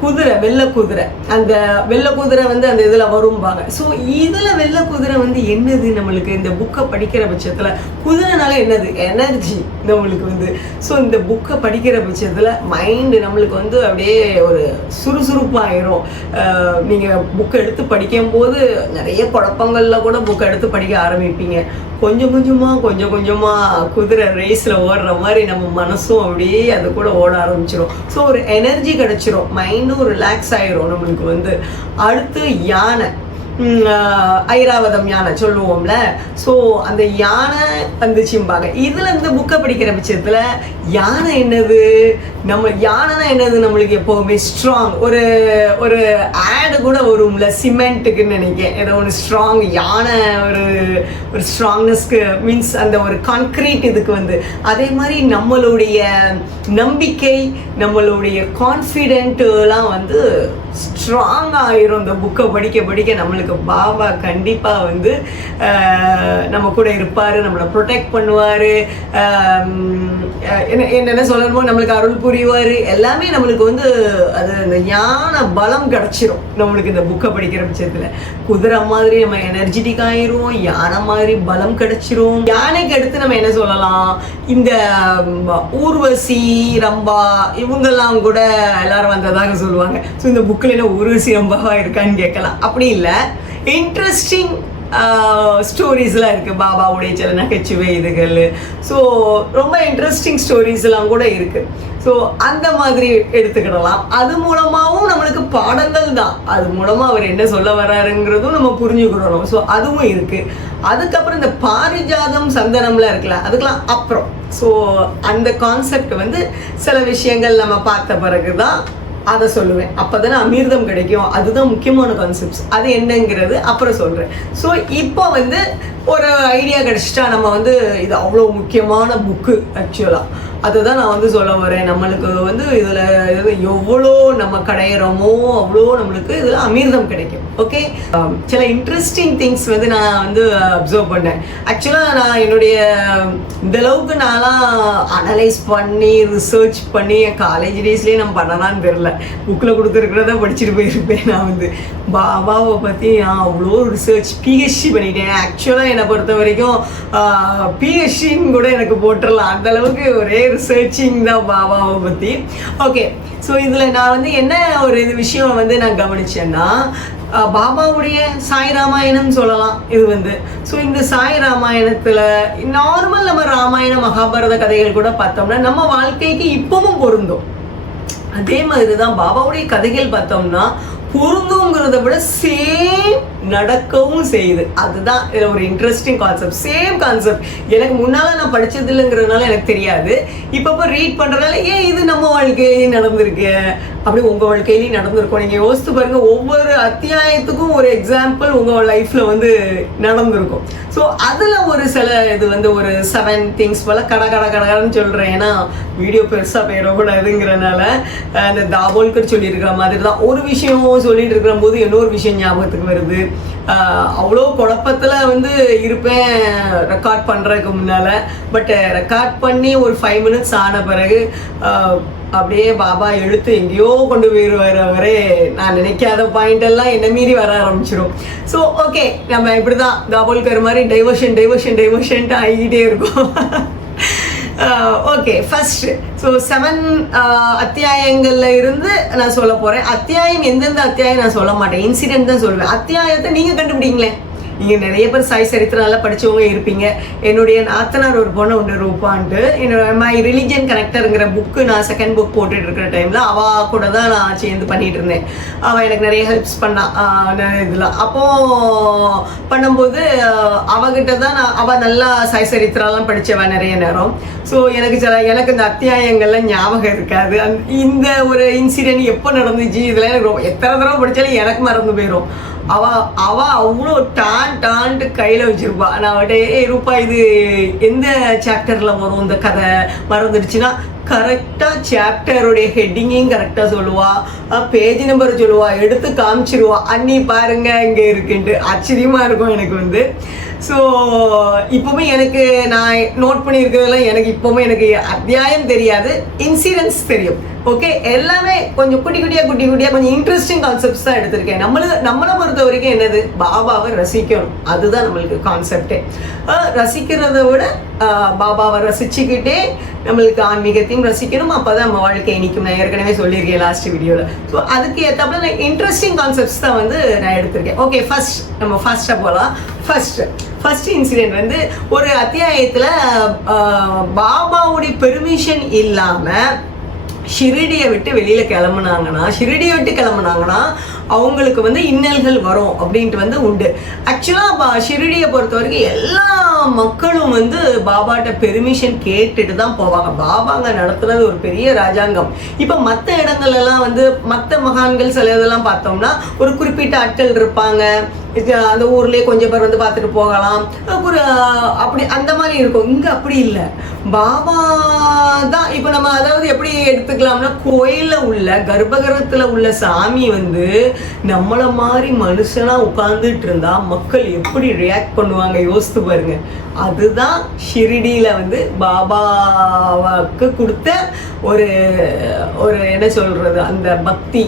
குதிரை, வெள்ளை குதிரை. அந்த வெள்ளை குதிரை அந்த இதில் வரும்பாங்க. ஸோ இதில் வெள்ளை குதிரை என்னது? நம்மளுக்கு இந்த புக்கை படிக்கிற பட்சத்தில் குதிரைனால என்னது? எனர்ஜி நம்மளுக்கு ஸோ இந்த புக்கை படிக்கிற பட்சத்தில் மைண்டு நம்மளுக்கு அப்படியே ஒரு சுறுசுறுப்பாயிரும். நீங்கள் புக்கை எடுத்து படிக்கும்போது நிறைய குழப்பங்களில் கூட புக்கை எடுத்து படிக்க ஆரம்பிப்பீங்க. கொஞ்சம் கொஞ்சமாக குதிரை ரேஸில் ஓடுற மாதிரி நம்ம மனசும் அப்படியே அது கூட ஓட ஆரம்பிச்சிடும். ஸோ ஒரு எனர்ஜி கிடச்சிரும், மைண்டும் ரிலாக்ஸ் ஆயிரும் நம்மளுக்கு. அடுத்து யானை, ஐராவதம் யானை சொல்லுவோம்ல. ஸோ அந்த யானை வந்துச்சும்பாங்க. இதில் இந்த புக்கை படிக்கிற பட்சத்தில் யானை என்னது? நம்ம யானைனா என்னது? நம்மளுக்கு எப்போவுமே ஸ்ட்ராங். ஒரு ஆடு கூட வரும்ல சிமெண்ட்டுக்குன்னு நினைக்கிறேன், ஏதோ ஒன்று ஸ்ட்ராங் யானை, ஒரு ஸ்ட்ராங்னஸ்க்கு மீன்ஸ் அந்த ஒரு கான்க்ரீட் இதுக்கு அதே மாதிரி நம்மளுடைய நம்பிக்கை, நம்மளுடைய கான்ஃபிடென்ட்டுலாம் ஸ்ட்ராங் ஆயிரும். இந்த புக்கை படிக்க நம்மளுக்கு பாபா கண்டிப்பாக நம்ம கூட இருப்பார், நம்மளை ப்ரொடெக்ட் பண்ணுவார். என்ன சொல்லணுமோ நம்மளுக்கு அருள் புரிவார். புரிவார், எல்லாமே நம்மளுக்கு வந்து அது அந்த ஞான பலம் கிடச்சிரும் நம்மளுக்கு இந்த புக்கை படிக்கிற பட்சத்தில். குதிரை மாதிரி நம்ம எனர்ஜெட்டிக் ஆயிரும், யானை மாதிரி பலம் கிடைச்சிரும். யானைக்கு அடுத்து நம்ம என்ன சொல்லலாம், இந்த ஊர்வசி ரம்பா இவங்கெல்லாம் கூட எல்லாரும் வந்ததாக சொல்லுவாங்க. ஸோ இந்த புக்கில் என்ன ஊர்வசி ரம்பாவா இருக்கான்னு கேட்கலாம். அப்படி இல்லை, இன்ட்ரெஸ்டிங் ஸ்டோரிஸ்லாம் இருக்குது, பாபாவுடைய சில நகைச்சுவை இதுகள். ஸோ ரொம்ப இன்ட்ரெஸ்டிங் ஸ்டோரிஸ்லாம் கூட இருக்குது. ஸோ அந்த மாதிரி எடுத்துக்கிடலாம். அது மூலமாகவும் நம்மளுக்கு பாடங்கள் தான், அது மூலமாக அவர் என்ன சொல்ல வர்றாருங்கிறதும் நம்ம புரிஞ்சுக்கிடணும். ஸோ அதுவும் இருக்குது. அதுக்கப்புறம் இந்த பாரிஜாதம் சந்தனம்லாம் இருக்குல்ல, அதுக்கெல்லாம் அப்புறம். ஸோ அந்த கான்செப்ட் வந்து சில விஷயங்கள் நம்ம பார்த்த பிறகு தான் அதை சொல்லுவேன். அப்போ தானே அமிர்தம் கிடைக்கும். அதுதான் முக்கியமான கான்செப்ட்ஸ். அது என்னங்கிறது அப்புறம் சொல்கிறேன். ஸோ இப்போ வந்து ஒரு ஐடியா கிடச்சிட்டா நம்ம வந்து இது அவ்வளோ முக்கியமான புக்கு ஆக்சுவலாக. அதுதான் நான் வந்து சொல்ல வரேன். நம்மளுக்கு வந்து இதில் எவ்வளோ நம்ம கடையிறோமோ அவ்வளோ நம்மளுக்கு இதில் அமிர்தம் கிடைக்கும். ஓகே, சில இன்ட்ரெஸ்டிங் திங்ஸ் வந்து நான் வந்து அப்சர்வ் பண்ணேன். ஆக்சுவலாக நான் என்னுடைய இந்தளவுக்கு நான்லாம் அனலைஸ் பண்ணி ரிசர்ச் பண்ணி என் காலேஜ் டேஸ்லேயே நான் பண்ணலான்னு தெரில. புக்கில் கொடுத்துருக்கிறத படிச்சுட்டு போயிருப்பேன். நான் வந்து பாபாவை பற்றி நான் அவ்வளோ ரிசர்ச் பிஹெச்டி பண்ணிட்டேன். ஆக்சுவலாக என்னை பொறுத்த வரைக்கும் பிஹெச்டின்னு கூட எனக்கு போட்டுடலாம், அந்தளவுக்கு ஒரே ரிசர்ச்சிங் தான் பாபாவை பற்றி. ஓகே, ஸோ இதில் நான் வந்து என்ன ஒரு விஷயம் வந்து நான் கவனித்தேன்னா, பாபாவுடைய சாய் ராமாயணம் சொல்லலாம் இது வந்து. ஸோ இந்த சாய் ராமாயணத்தில் நார்மல் நம்ம ராமாயண மகாபாரத கதைகள் கூட பார்த்தோம்னா நம்ம வாழ்க்கைக்கு இப்பவும் பொருந்தும். அதே மாதிரி தான் பாபாவுடைய கதைகள் பார்த்தோம்னா பொருந்துங்கிறத விட சேம் நடக்கவும் செய்யுது. அதுதான் இதில் ஒரு இன்ட்ரெஸ்டிங் கான்செப்ட். சேம் கான்செப்ட் எனக்கு முன்னால் நான் படித்தது இல்லைங்கிறதுனால எனக்கு தெரியாது. இப்போ ரீட் பண்ணுறதுனால ஏன் இது நம்ம வாழ்க்கையிலையும் நடந்திருக்கு, அப்படி உங்கள் வாழ்க்கையிலையும் நடந்திருக்கும். நீங்கள் யோசித்து பாருங்கள், ஒவ்வொரு அத்தியாயத்துக்கும் ஒரு எக்ஸாம்பிள் உங்கள் லைஃப்பில் வந்து நடந்திருக்கும். ஸோ அதில் ஒரு சில இது வந்து ஒரு 7 திங்ஸ் போல் கடன்னு சொல்கிறேன். ஏன்னா வீடியோ பெருசாக போயிடக்கூடாதுங்கிறனால அந்த தாபோல்கர் சொல்லியிருக்கிற மாதிரி தான் ஒரு விஷயம் சொல்லிட்டு இருக்கிற போது இன்னொரு விஷயம் ஞாபகத்துக்கு வருது. அவ்வளோ குழப்பத்தில் வந்து இருப்பேன் ரெக்கார்ட் பண்ணுறதுக்கு முன்னால். பட் ரெக்கார்ட் பண்ணி ஒரு 5 மினிட்ஸ் ஆன பிறகு அப்படியே பாபா எழுத்து எங்கேயோ கொண்டு போயிடுவார். அவரே நான் நினைக்காத பாயிண்ட் எல்லாம் என்ன மீறி வர ஆரம்பிச்சிடும். ஸோ ஓகே, நம்ம இப்படி தான் தாபோல்கர் மாதிரி டைவர்ஷன் ஆகிக்கிட்டே இருக்கும். ஓகே, ஃபர்ஸ்ட் ஸோ 7 அத்தியாயங்களில் இருந்து நான் சொல்ல போகிறேன். அத்தியாயம் எந்தெந்த அத்தியாயம் நான் சொல்ல மாட்டேன், இன்சிடென்ட் தான் சொல்லுவேன். அத்தியாயத்தை நீங்கள் கண்டுபிடிங்களேன். நீங்கள் நிறைய பேர் சாய் சரித்திரம் நல்லா படித்தவங்க இருப்பீங்க. என்னுடைய நாத்தனார் ஒரு பொண்ணு உண்டு, ரூபான்ட்டு. என்னோட மை ரிலிஜன் கனெக்டருங்கிற புக்கு நான் 2nd புக் போட்டுட்டு இருக்கிற டைமில் அவள் கூட தான் நான் சேர்ந்து பண்ணிகிட்டு இருந்தேன். அவள் எனக்கு நிறைய ஹெல்ப்ஸ் பண்ணான் இதில். அப்போது பண்ணும்போது அவகிட்ட தான் அவள் நல்லா சாய் சரித்திரம்லாம் படித்தவன் நிறைய நேரம். ஸோ எனக்கு இந்த அத்தியாயங்கள்லாம் ஞாபகம் இருக்காது. இந்த ஒரு இன்சிடென்ட் எப்போ நடந்துச்சு இதெல்லாம் எனக்கு எத்தனை தடவை படித்தாலும் எனக்கு மறந்து போயிடும். அவ அவ்வளோ டான்ட்டு கையில் வச்சுருப்பா. நான் அவட்டே ரூபா இது எந்த சாப்டரில் வரும் இந்த கதை மறந்துடுச்சுன்னா கரெக்டாக சாப்டருடைய ஹெட்டிங்கையும் கரெக்டாக சொல்லுவாள், பேஜ் நம்பர் சொல்லுவாள், எடுத்து காமிச்சிருவா. அண்ணி பாருங்க இங்கே இருக்குன்ட்டு. ஆச்சரியமாக இருக்கும் எனக்கு வந்து. ஸோ இப்போவுமே எனக்கு நான் நோட் பண்ணியிருக்கிறதெல்லாம் எனக்கு இப்போவுமே எனக்கு அத்தியாயம் தெரியாது, இன்சிடென்ட்ஸ் தெரியும். ஓகே, எல்லாமே கொஞ்சம் குட்டி குட்டியாக கொஞ்சம் இன்ட்ரெஸ்டிங் கான்செப்ட்ஸ் தான் எடுத்திருக்கேன். நம்மளை பொறுத்த வரைக்கும் என்னது, பாபாவை ரசிக்கணும். அதுதான் நம்மளுக்கு கான்செப்டே. ரசிக்கிறத விட பாபாவை ரசிச்சுக்கிட்டே நம்மளுக்கு ஆன்மீகத்தையும் ரசிக்கணும். அப்போ தான் நம்ம வாழ்க்கை இனிக்கும். நான் ஏற்கனவே சொல்லியிருக்கேன் லாஸ்ட் வீடியோவில். ஸோ அதுக்கு ஏற்றாப்புல நான் இன்ட்ரெஸ்டிங் கான்செப்ட்ஸ் தான் வந்து நான் எடுத்திருக்கேன். ஓகே, நம்ம ஃபர்ஸ்ட்டாக போகலாம். ஃபர்ஸ்ட் இன்சிடென்ட் வந்து ஒரு அத்தியாயத்தில் பாபாவுடைய பெர்மிஷன் இல்லாமல் ஷிரடியை விட்டு வெளியில் கிளம்புனாங்கன்னா அவங்களுக்கு வந்து இன்னல்கள் வரும் அப்படின்ட்டு வந்து உண்டு. ஆக்சுவலாக ஷிரடியை பொறுத்த வரைக்கும் எல்லா மக்களும் வந்து பாபாட்ட பெர்மிஷன் கேட்டுட்டு தான் போவாங்க. பாபாங்க நடத்துறது ஒரு பெரிய ராஜாங்கம். இப்போ மற்ற இடங்கள்லாம் வந்து மற்ற மகான்கள் சில இதெல்லாம் பார்த்தோம்னா ஒரு குறிப்பிட்ட ஆட்கள் இருப்பாங்க, அந்த ஊர்லேயே கொஞ்சம் பேர் வந்து பார்த்துட்டு போகலாம், ஒரு அப்படி அந்த மாதிரி இருக்கும். இங்கே அப்படி இல்லை. பாபா தான் இப்போ நம்ம அதாவது எப்படி எடுத்துக்கலாம்னா, கோயிலில் உள்ள கர்ப்பகிரகத்தில் உள்ள சாமி வந்து நம்மளை மாதிரி மனுஷனாக உட்கார்ந்துட்டு இருந்தா மக்கள் எப்படி ரியாக்ட் பண்ணுவாங்க யோசித்து பாருங்க. அதுதான் ஷிரடியில் வந்து பாபாவுக்கு கொடுத்த ஒரு ஒரு என்ன சொல்கிறது, அந்த பக்தி.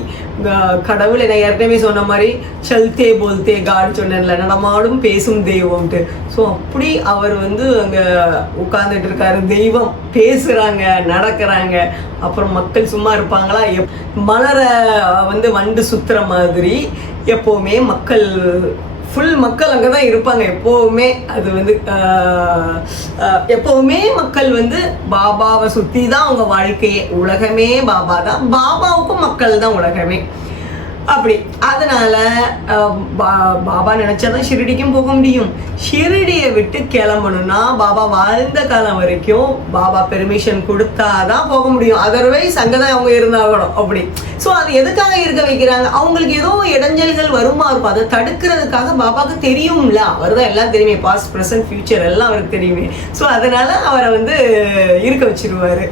கடவுள் என்ன ஏற்கனவே சொன்ன மாதிரி சல்தே போல்தே காட் சொன்னேன்ல, நடமாடும் பேசும் தெய்வம்ட்டு. ஸோ அப்படி அவர் வந்து அங்கே உட்கார்ந்துட்டு இருக்காரு, தெய்வம் பேசுகிறாங்க, நடக்கிறாங்க. அப்புறம் மக்கள் சும்மா இருப்பாங்களா? மலரை வந்து வண்டு சுற்றுற மாதிரி எப்போவுமே மக்கள் ஃபுல் மக்கள் அங்கே தான் இருப்பாங்க எப்போவுமே. அது வந்து எப்போவுமே மக்கள் வந்து பாபாவை சுற்றி தான் அவங்க வாழ்க்கையே. உலகமே பாபா தான், பாபாவுக்கும் மக்கள் தான் உலகமே. அப்படி அதனால பாபா நினைச்சாதான் ஷிரடிக்கும் போக முடியும். ஷிரடியை விட்டு கிளம்பணும்னா பாபா வாழ்ந்த காலம் வரைக்கும் பாபா பெர்மிஷன் கொடுத்தாதான் போக முடியும். அதர்வைஸ் அங்கதான் அவங்க இருந்தாகணும் அப்படி. ஸோ அது எதுக்காக இருக்க வைக்கிறாங்க? அவங்களுக்கு ஏதோ இடைஞ்சல்கள் வருமா இருக்கும், அதை தடுக்கிறதுக்காக. பாபாவுக்கு தெரியும்ல, அவர் தான் எல்லாம் தெரியுமே, பாஸ்ட் ப்ரெசன்ட் ஃபியூச்சர் எல்லாம் அவருக்கு தெரியுமே. ஸோ அதனால அவரை வந்து இருக்க வச்சிருவாரு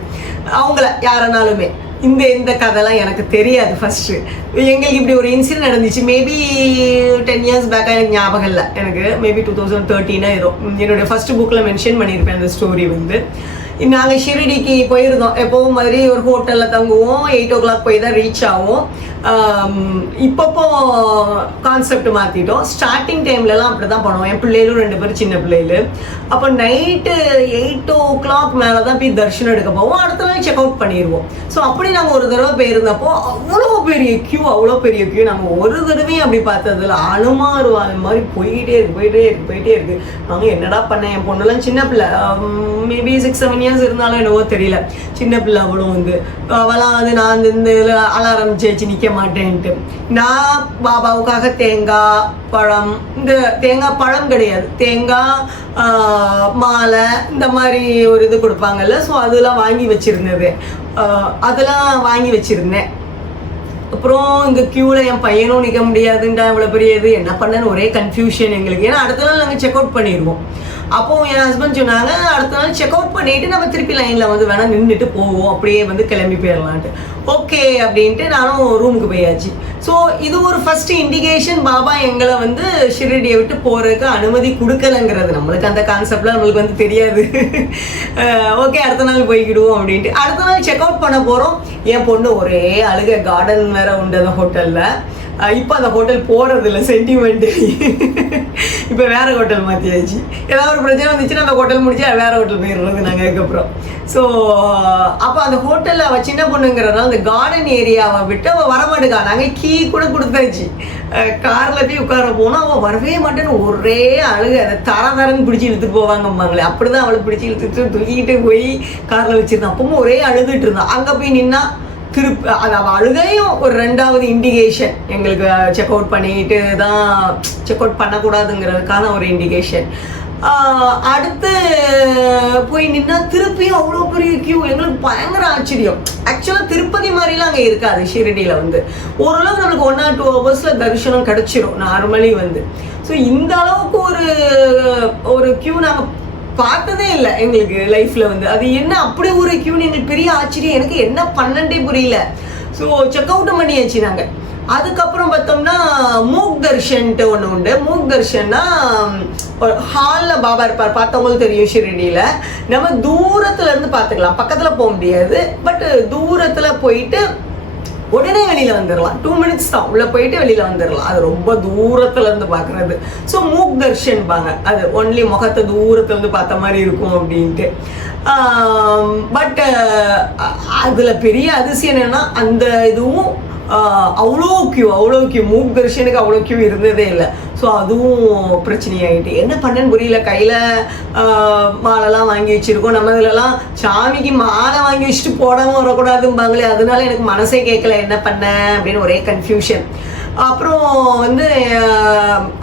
அவங்கள யாரனாலுமே. இந்த கதைலாம் எனக்கு தெரியாது. ஃபர்ஸ்ட் எங்களுக்கு இப்படி ஒரு இன்சிடென்ட் நடந்துச்சு, மேபி 10 years பேக்காக, எனக்கு ஞாபகம் இல்லை. எனக்கு மேபி 2013 என்னுடைய ஃபர்ஸ்ட் புக்கில் மென்ஷன் பண்ணியிருப்பேன் அந்த ஸ்டோரி. வந்து நாங்கள் ஷிரடிக்கு போயிருந்தோம். எப்போவும் மாதிரி ஒரு ஹோட்டலில் தங்குவோம், 8 o'clock போய் தான் ரீச் ஆகும். இப்பப்போ கான்செப்ட் மாற்றிட்டோம். ஸ்டார்டிங் டைம்லலாம் அப்படி தான் பண்ணுவோம். என் பிள்ளைகளும் 2 பேரும் சின்ன பிள்ளைகள். அப்போ நைட்டு 8 o'clock மேலே தான் போய் தரிசனம் எடுக்க போவோம். அடுத்த நாள் செக் அவுட் பண்ணிடுவோம். ஸோ அப்படி நாங்கள் ஒரு தடவை போயிருந்தப்போ அவ்வளோ பெரிய க்யூ நாங்கள் ஒரு தடவையும் அப்படி பார்த்ததில்ல. அனுமார் அந்த மாதிரி போயிட்டே இருக்கு. நாங்கள் என்னடா பண்ணேன், என் பொண்ணுலாம் சின்ன பிள்ளை, மேபி 6-7 years இருந்தாலும் என்னவோ தெரியல, சின்ன பிள்ளை. அவளும் வந்து அவளாம் வந்து நான் இந்த அலாரம் வச்சு நிற்க மாட்டேன்ட்டு, நான் பாபாவுக்காக தேங்காய் பழம், இந்த தேங்காய் பழம் கிடையாது, தேங்காய் மாலை, இந்த மாதிரி ஒரு இது கொடுப்பாங்கல்ல, ஸோ அதெல்லாம் வாங்கி வச்சிருந்தேன். அப்புறம் இந்த க்யூவில் என் பையனும் நிற்க முடியாதுன்றா, இவ்வளோ பெரிய இது என்ன பண்ணேன்னு ஒரே கன்ஃபியூஷன் எங்களுக்கு. ஏன்னா அடுத்த நாள் நாங்கள் செக் அவுட் பண்ணிடுவோம். அப்போது என் ஹஸ்பண்ட் சொன்னாங்க, அடுத்த நாள் செக் அவுட் பண்ணிவிட்டு நம்ம திருப்பி லைனில் வந்து வேணால் நின்றுட்டு போவோம், அப்படியே வந்து கிளம்பி போயிடலான்ட்டு. ஓகே அப்படின்ட்டு நானும் ரூமுக்கு போயாச்சு. ஸோ இது ஒரு ஃபர்ஸ்ட் இண்டிகேஷன், பாபா எங்களை வந்து ஷிரடியை விட்டு போகிறதுக்கு அனுமதி கொடுக்கலங்கிறது. நம்மளுக்கு அந்த கான்செப்ட்லாம் நம்மளுக்கு வந்து தெரியாது. ஓகே அடுத்த நாள் போய்க்கிடுவோம் அப்படின்ட்டு அடுத்த நாள் செக் அவுட் பண்ண போகிறோம். என் பொண்ணு ஒரே அழுக, கார்டன் வேற உண்டு அந்த ஹோட்டலில். இப்போ அந்த ஹோட்டல் போகிறதில்ல, சென்டிமெண்ட்டு. இப்போ வேறு ஹோட்டல் மாற்றியாச்சு. ஏதாவது ஒரு பிரச்சனை வந்துச்சுன்னா அந்த ஹோட்டல் முடிச்சு வேறு ஹோட்டல் போயிடுறது நாங்கள் அதுக்கப்புறம். ஸோ அப்போ அந்த ஹோட்டலில் அவள் சின்ன பொண்ணுங்கிறதுனால அந்த கார்டன் ஏரியாவை விட்டு அவள் வரமாட்டேக்கா. நாங்கள் கீ கூட கொடுத்தாச்சு. காரில் போய் உட்கார போனால் அவள் வரவே மாட்டேன்னு ஒரே அழுக. அதை தரன்னு பிடிச்சி இழுத்துட்டு போவாங்கம்பாங்களே, அப்படி தான் அவளை பிடிச்சி இழுத்துட்டு தூக்கிட்டு போய் காரில் வச்சுருந்தான். அப்பவும் ஒரே அழுதுட்டு இருந்தான். அங்கே போய் நின்னா திருப்பி அது அவள் அழுகையும் ஒரு 2வது இண்டிகேஷன். எங்களுக்கு செக் அவுட் பண்ணிட்டு தான், செக் அவுட் பண்ணக்கூடாதுங்கிறதுக்கான ஒரு இண்டிகேஷன். அடுத்து போய் நின்னா திருப்பியும் அவ்வளோ பெரிய கியூ. எங்களுக்கு பயங்கர ஆச்சரியம். ஆக்சுவலாக திருப்பதி மாதிரிலாம் அங்கே இருக்காது ஷிரடியில். வந்து ஓரளவு நம்மளுக்கு 1 or 2 hours தரிசனம் கிடச்சிரும் நார்மலி வந்து. ஸோ இந்த அளவுக்கு ஒரு கியூ நாங்கள் பார்த்ததே இல்லை எங்களுக்கு லைஃப்பில் வந்து. அது என்ன அப்படி ஒரு கியூன்னு எங்களுக்கு பெரிய ஆச்சரியம். எனக்கு என்ன பண்ணண்டே புரியல. ஸோ செக் அவுட்டும் பண்ணியாச்சு நாங்கள். அதுக்கப்புறம் பார்த்தோம்னா மூக் தர்ஷன்ட்டு ஒன்று உண்டு. மூக் தர்ஷன்னா ஒரு ஹாலில் பாபா இருப்பார், பார்த்தவங்களுக்கு தெரியும். ஷிரடியில் நம்ம தூரத்துலேருந்து பார்த்துக்கலாம், பக்கத்தில் போக முடியாது. பட் தூரத்தில் போயிட்டு உடனே வெளியில் வந்துடலாம். 2 minutes தான், உள்ளே போயிட்டு வெளியில் வந்துடலாம். அது ரொம்ப தூரத்துலேருந்து பார்க்குறது. ஸோ மூக் தர்ஷன் பாங்க, அது ஒன்லி முகத்தை தூரத்துலேருந்து பார்த்த மாதிரி இருக்கும் அப்படின்ட்டு. பட் அதில் பெரிய அதிசயம் என்னென்னா அந்த இதுவும் அவ்வளோ கியூ. மூக் தர்ஷனுக்கு அவ்வளோ கியூ இருந்ததே இல்லை. ஸோ அதுவும் பிரச்சனையாகிட்டு என்ன பண்ணேன்னு புரியல. கையில் மாலைலாம் வாங்கி வச்சுருக்கோம். நம்ம இதிலலாம் சாமிக்கு மாலை வாங்கி வச்சுட்டு போடாமல் வரக்கூடாதும்பாங்களே, அதனால எனக்கு மனசே கேட்கல என்ன பண்ணேன் அப்படின்னு ஒரே கன்ஃபியூஷன். அப்புறம் வந்து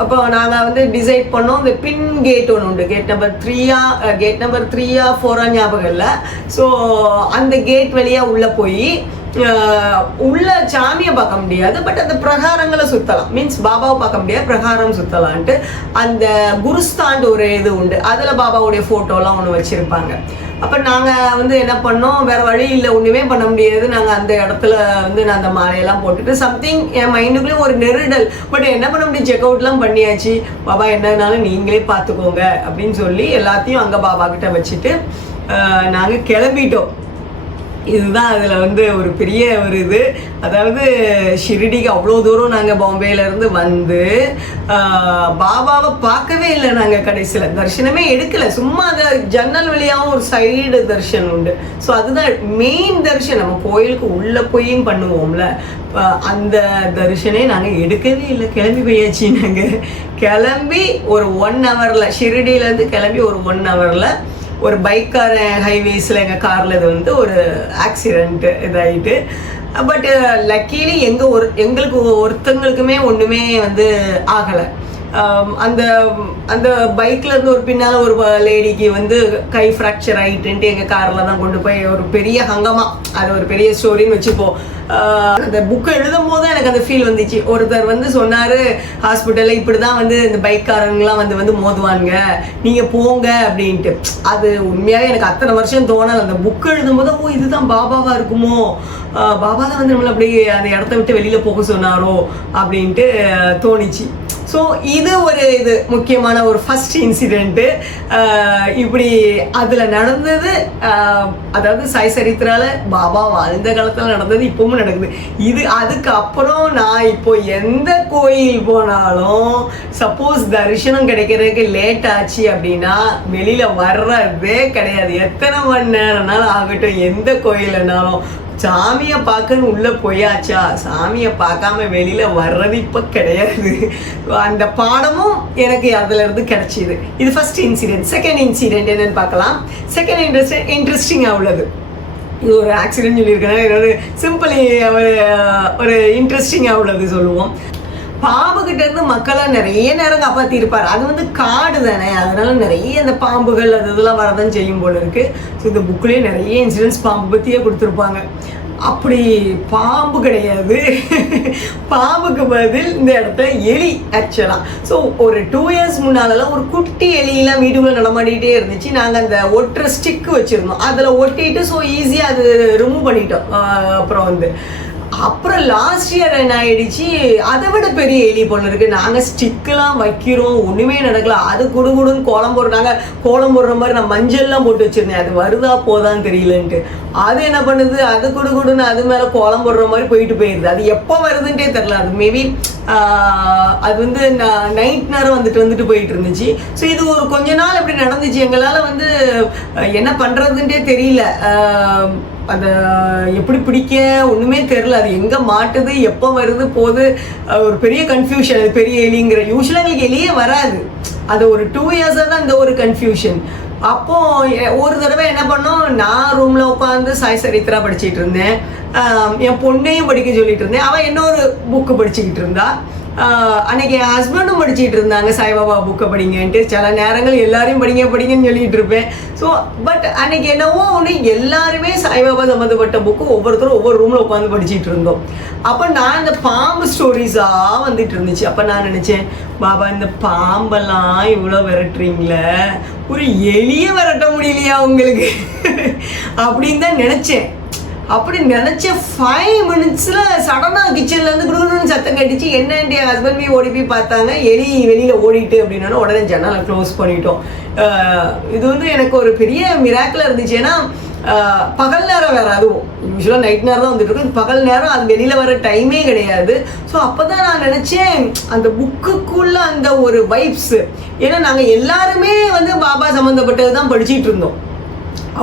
அப்போ நாங்கள் வந்து டிசைட் பண்ணோம். இந்த பின் கேட் ஒன்று உண்டு, கேட் நம்பர் 3 or 4 ஞாபகம் இல்லை. ஸோ அந்த கேட் வழியாக உள்ளே போய் உள்ள சாமியை பார்க்க முடியாது, பட் அந்த பிரகாரங்களை சுற்றலாம். மீன்ஸ் பாபாவை பார்க்க முடியாது, பிரகாரம் சுற்றலான்ட்டு அந்த குருஸ்தாண்ட் ஒரு இது உண்டு. அதில் பாபாவுடைய ஃபோட்டோலாம் ஒன்று வச்சுருப்பாங்க. அப்போ நாங்கள் வந்து என்ன பண்ணோம், வேறு வழி இல்லை, ஒன்றுமே பண்ண முடியாது. நாங்கள் அந்த இடத்துல வந்து நான் அந்த மாலையெல்லாம் போட்டுட்டு சம்திங் என் மைண்டுக்குள்ளே ஒரு நெருடல். பட் என்ன பண்ண முடியும், செக் அவுட்லாம் பண்ணியாச்சு, பாபா என்னன்னாலும் நீங்களே பார்த்துக்கோங்க அப்படின்னு சொல்லி எல்லாத்தையும் அங்கே பாபா கிட்ட வச்சுட்டு நாங்கள் கிளம்பிட்டோம். இதுதான் அதில் வந்து ஒரு பெரிய ஒரு இது. அதாவது ஷிரடிக்கு அவ்வளோ தூரம் நாங்கள் பாம்பேலேருந்து வந்து பாபாவை பார்க்கவே இல்லை. நாங்கள் கடைசியில் தரிசனமே எடுக்கலை, சும்மா அந்த ஜன்னல் வழியாகவும் ஒரு சைடு தரிசனம் உண்டு. ஸோ அதுதான் மெயின் தரிசனம். நம்ம கோயிலுக்கு உள்ளே போயும் பண்ணுவோம்ல, அந்த தரிசனே நாங்கள் எடுக்கவே இல்லை. கிளம்பி போயாச்சு. நாங்கள் கிளம்பி ஒரு 1 ஹவரில், ஷிரடியிலேருந்து கிளம்பி ஒரு 1 ஹவரில் ஒரு பைக்கார ஹைவேஸில் எங்கள் காரில் இது வந்து ஒரு ஆக்சிடெண்ட்டு இதாகிட்டு. பட் லக்கீலி எங்களுக்கு ஒருத்தங்களுக்குமே ஒன்றுமே வந்து ஆகலை. அந்த அந்த பைக்கில் இருந்து ஒரு பின்னால் ஒரு லேடிக்கு வந்து கை ஃப்ராக்சர் ஆகிட்டுன்ட்டு எங்கள் காரில் தான் கொண்டு போய் ஒரு பெரிய ஹங்கமாக, அது ஒரு பெரிய ஸ்டோரின்னு வச்சுப்போம். அந்த புக்கை எழுதும் போது எனக்கு அந்த ஃபீல் வந்துச்சு. ஒருத்தர் வந்து சொன்னார், ஹாஸ்பிட்டலில் இப்படி தான் வந்து இந்த பைக்காரங்களாம் வந்து மோதுவாங்க, நீங்கள் போங்க அப்படின்ட்டு. அது உண்மையாகவே எனக்கு அத்தனை வருஷம் தோணலை. அந்த புக்கு எழுதும் போது ஓ இதுதான் பாபாவாக இருக்குமோ, பாபா தான் வந்து நம்மளை அப்படி அந்த இடத்த விட்டு வெளியில் போக சொன்னாரோ அப்படின்ட்டு தோணிச்சு. ஸோ இது முக்கியமான ஒரு ஃபர்ஸ்ட் இன்சிடெண்ட்டு. இப்படி அதில் நடந்தது, அதாவது சாய் சரித்திரால பாபா வாழ்ந்த காலத்தில் நடந்தது, இப்பவும் நடக்குது. அதுக்கப்புறம் நான் இப்போ எந்த கோயில் போனாலும் சப்போஸ் தரிசனம் கிடைக்கிறதுக்கு லேட் ஆச்சு அப்படின்னா வெளியில் வர்றதே கிடையாது. எத்தனை மணி நேரம்னாலும் ஆகட்டும், எந்த கோயில்னாலும் சாமியை பார்க்கன்னு உள்ளே போயாச்சா, சாமியை பார்க்காம வெளியில் வர்றது இப்போ கிடையாது. அந்த பாடமும் எனக்கு அதுலேருந்து கிடைச்சிது. இது ஃபர்ஸ்ட் இன்சிடென்ட். செகண்ட் இன்சிடென்ட் என்னன்னு பார்க்கலாம். செகண்ட் இன்ட்ரெஸ்டிங்காக உள்ளது. இது ஒரு ஆக்சிடென்ட் சொல்லியிருக்கேன், ஏதாவது சிம்பிளி ஒரு இன்ட்ரெஸ்டிங்காக உள்ளது சொல்லுவோம். பாம்புகிட்ட இருந்து மக்களை நிறைய நேரம் காப்பாற்றி இருப்பார். அது வந்து காடு தானே, அதனால நிறைய அந்த பாம்புகள் இதெல்லாம் வரதான் செய்யும் போல இருக்கு. ஸோ இந்த புக்லேயே நிறைய இன்சிடென்ட்ஸ் பாம்பு பற்றியே கொடுத்துருப்பாங்க. அப்படி பாம்பு கிடையாது, பாம்புக்கு பதில் இந்த இடத்துல எலி ஆக்சுவலாக. ஸோ ஒரு 2 இயர்ஸ் முன்னாலெல்லாம் ஒரு குட்டி எலியெல்லாம் வீட்டுக்குள்ளே நடமாடிக்கிட்டே இருந்துச்சு. நாங்கள் அந்த ஒட்டுற ஸ்டிக்கு வச்சுருந்தோம், அதில் ஒட்டிட்டு ஸோ ஈஸியாக அது ரிமூவ் பண்ணிட்டோம். அப்புறம் லாஸ்ட் இயர் என்ன ஆயிடுச்சு, அதை விட பெரிய எலி போல இருக்கு. நாங்கள் ஸ்டிக்கெலாம் வைக்கிறோம், ஒன்றுமே நடக்கல. அது குடுகுடுன்னு கோலம் போடுறாங்க. கோலம் போடுற மாதிரி நான் மஞ்சள்லாம் போட்டு வச்சுருந்தேன், அது வருதா போதான்னு தெரியலன்ட்டு. அது என்ன பண்ணுது, அது குடுகுடுன்னு அது மேலே கோலம் போடுற மாதிரி போயிடுது. அது எப்போ வருதுன்ட்டே தெரில. அது மேபி அது வந்து நைட் நேரம் வந்துட்டு போயிட்டு இருந்துச்சு. ஸோ இது ஒரு கொஞ்ச நாள் அப்படி நடந்துச்சு. எங்களால் வந்து என்ன பண்ணுறதுன்ட்டே தெரியல. அதை எப்படி பிடிக்க ஒன்றுமே தெரில. அது எங்கே மாட்டுது, எப்போ வருது போகுது, ஒரு பெரிய கன்ஃபியூஷன். அது பெரிய எலிங்கிற யூஸ்வலாக எங்களுக்கு எலியே வராது. அது ஒரு 2 இயர்ஸாக தான் இந்த ஒரு கன்ஃபியூஷன். அப்போது ஒரு தடவை என்ன பண்ணோம், நான் ரூமில் உட்காந்து சாய் சரித்திரா படிச்சுட்டு இருந்தேன். என் பொண்ணையும் படிக்க சொல்லிட்டு இருந்தேன். அவன் இன்னொரு புக்கு படிச்சுக்கிட்டு இருந்தா. அன்னைக்கு என் ஹஸ்பண்டும் படிச்சுட்டு இருந்தாங்க, சாய்பாபா புக்கை படிங்கன்ட்டு. சில நேரங்கள் எல்லாரையும் படிங்கன்னு சொல்லிட்டு இருப்பேன். ஸோ பட் அன்னைக்கு என்னவோ ஒன்று எல்லாருமே சாய்பாபா சம்மந்தப்பட்ட புக்கு ஒவ்வொருத்தரும் ஒவ்வொரு ரூமில் உட்காந்து படிச்சுட்டு இருந்தோம். அப்போ நான் இந்த பாம்பு ஸ்டோரிஸாக வந்துட்டு இருந்துச்சு. அப்போ நான் நினச்சேன், பாபா இந்த பாம்பெல்லாம் இவ்வளோ விரட்டுறீங்களே, ஒரு எலியை விரட்ட முடியலையா உங்களுக்கு அப்படின்னு தான் நினச்சேன். அப்படி நினச்ச 5 மினிட்ஸில் சடனாக கிச்சன்லேருந்து குடுகுடுன்னு சத்தம் கட்டிச்சு. என்னன்ட்டு என் ஹஸ்பண்ட் போய் ஓடி போய் பார்த்தாங்க, எலி வெளியில் ஓடிட்டு அப்படின்னா உடனே ஜன்னலை க்ளோஸ் பண்ணிட்டோம். இது வந்து எனக்கு ஒரு பெரிய மிராக்கில் இருந்துச்சு. ஏன்னா பகல் நேரம் வேறு, அதுவும் யூஸ்வலாக நைட் நேரம் தான் வந்துட்டு இருக்கும். பகல் நேரம் அது வெளியில் வர டைமே கிடையாது. ஸோ அப்போ தான் நான் நினச்சேன், அந்த புக்குக்குள்ளே அந்த ஒரு வைப்ஸு. ஏன்னா நாங்கள் எல்லாருமே வந்து பாபா சம்மந்தப்பட்டது தான் படிச்சுட்டு இருந்தோம்.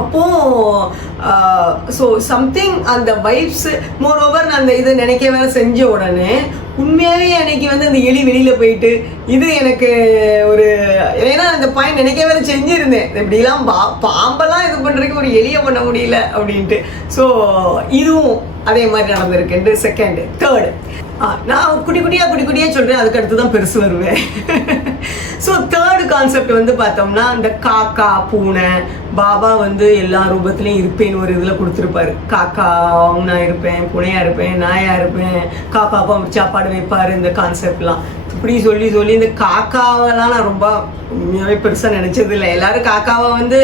அப்போது ஸோ சம்திங் அந்த வைப்ஸ் மோரோவர் நான் அந்த இதை நினைக்க வேற செஞ்ச உடனே உண்மையாகவே அன்னைக்கு வந்து அந்த எலி வெளியில் போயிட்டு இது எனக்கு ஒரு, ஏன்னா அந்த பாயிண்ட் நினைக்க வேற செஞ்சுருந்தேன். இப்படிலாம் பாம்பெல்லாம் இது பண்ணுறதுக்கு ஒரு எலியை பண்ண முடியல அப்படின்ட்டு. ஸோ இதுவும் அதே மாதிரி நடந்திருக்குன்ட்டு. செகண்டு, தேர்டு, நான் குட்டி குட்டியாக சொல்கிறேன், அதுக்கு அடுத்து தான் பெருசு வருவேன். ஸோ தேர்டு கான்செப்ட் வந்து பார்த்தோம்னா, இந்த காக்கா, பூனை, பாபா வந்து எல்லா ரூபத்துலையும் இருப்பேன்னு ஒரு இதில் கொடுத்துருப்பாரு. காக்காவும் நான் இருப்பேன், புனையாக இருப்பேன், நாயாக இருப்பேன், காக்காவுக்கும் சாப்பாடு வைப்பார். இந்த கான்செப்ட்லாம் இப்படி சொல்லி சொல்லி இந்த காக்காவெல்லாம் நான் ரொம்ப உண்மையாகவே பெருசாக நினச்சது இல்லை. எல்லோரும் காக்காவை வந்து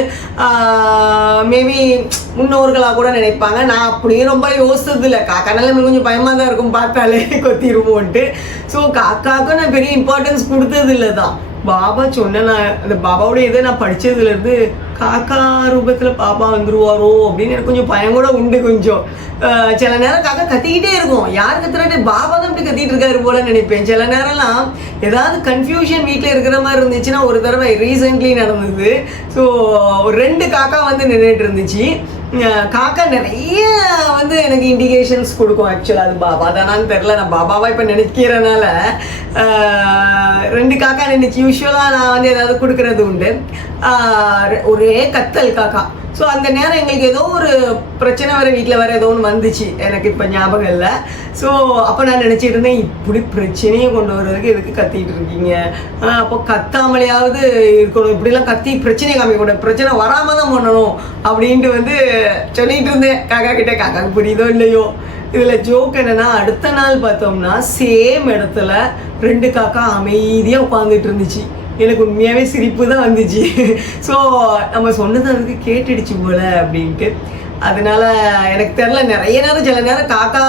மேபி முன்னோர்களாக கூட நினைப்பாங்க. நான் அப்படியே ரொம்ப யோசிச்சது இல்லை. காக்கானால எனக்கு கொஞ்சம் பயமாக தான் இருக்கும், பார்த்தாலே கொத்திடுவோன்ட்டு. ஸோ காக்காவுக்கும் நான் பெரிய இம்பார்ட்டன்ஸ் கொடுத்தது இல்லை தான். பாபா சொன்ன நான் அந்த பாபாவோட இதை நான் படித்ததுலேருந்து காக்கா ரூபத்தில் பாபா வந்துருவாரோ அப்படின்னு எனக்கு கொஞ்சம் பயம் கூட உண்டு. கொஞ்சம் சில நேரம் காக்கா கத்திக்கிட்டே இருக்கும். யார் கத்துறாட்டு பாபா தான் இப்படி கத்திட்டு இருக்காரு போல நினைப்பேன். சில நேரம்லாம் ஏதாவது கன்ஃபியூஷன் வீட்டில் இருக்கிற மாதிரி இருந்துச்சுன்னா, ஒரு தடவை ரீசெண்ட்லி நடந்தது. ஸோ ஒரு 2 காக்கா வந்து நின்றுட்டு இருந்துச்சு. காக்கா நிறைய வந்து எனக்கு இண்டிகேஷன்ஸ் கொடுக்கும். ஆக்சுவலாக அது பாபா தானான்னு தெரில, நான் பாபாவா இப்போ நினைக்கிறனால 2 காக்கா நினைச்சு. யூஸ்வலாக நான் வந்து ஏதாவது கொடுக்கறது உண்டு. ஒரே கத்தல் காக்கா. ஸோ அந்த நேரம் எங்களுக்கு ஏதோ ஒரு பிரச்சனை வர வீட்டில் வர ஏதோ ஒன்று வந்துச்சு, எனக்கு இப்போ ஞாபகம் இல்லை. ஸோ அப்போ நான் நினச்சிட்டு இருந்தேன், இப்படி பிரச்சனையை கொண்டு வர்றதுக்கு எதுக்கு கத்திட்டு இருக்கீங்க, அப்போ கத்தாமலையாவது இருக்கணும், இப்படிலாம் கத்தி பிரச்சனையை காமிக்கக்கூடாது, பிரச்சனை வராமல் தான் பண்ணணும் அப்படின்ட்டு வந்து சொல்லிகிட்டு இருந்தேன் காக்கா கிட்டே. காக்காவுக்கு புரியுதோ இல்லையோ. இதில் ஜோக் என்னென்னா, அடுத்த நாள் பார்த்தோம்னா சேம் இடத்துல 2 காக்கா அமைதியாக உட்காந்துட்டு இருந்துச்சு. எனக்கு உண்மையாகவே சிரிப்பு தான் வந்துச்சு. ஸோ நம்ம சொன்னது அதுக்கு கேட்டுடுச்சு போல அப்படின்ட்டு. அதனால எனக்கு தெரில, நிறைய நேரம் சில நேரம் காக்கா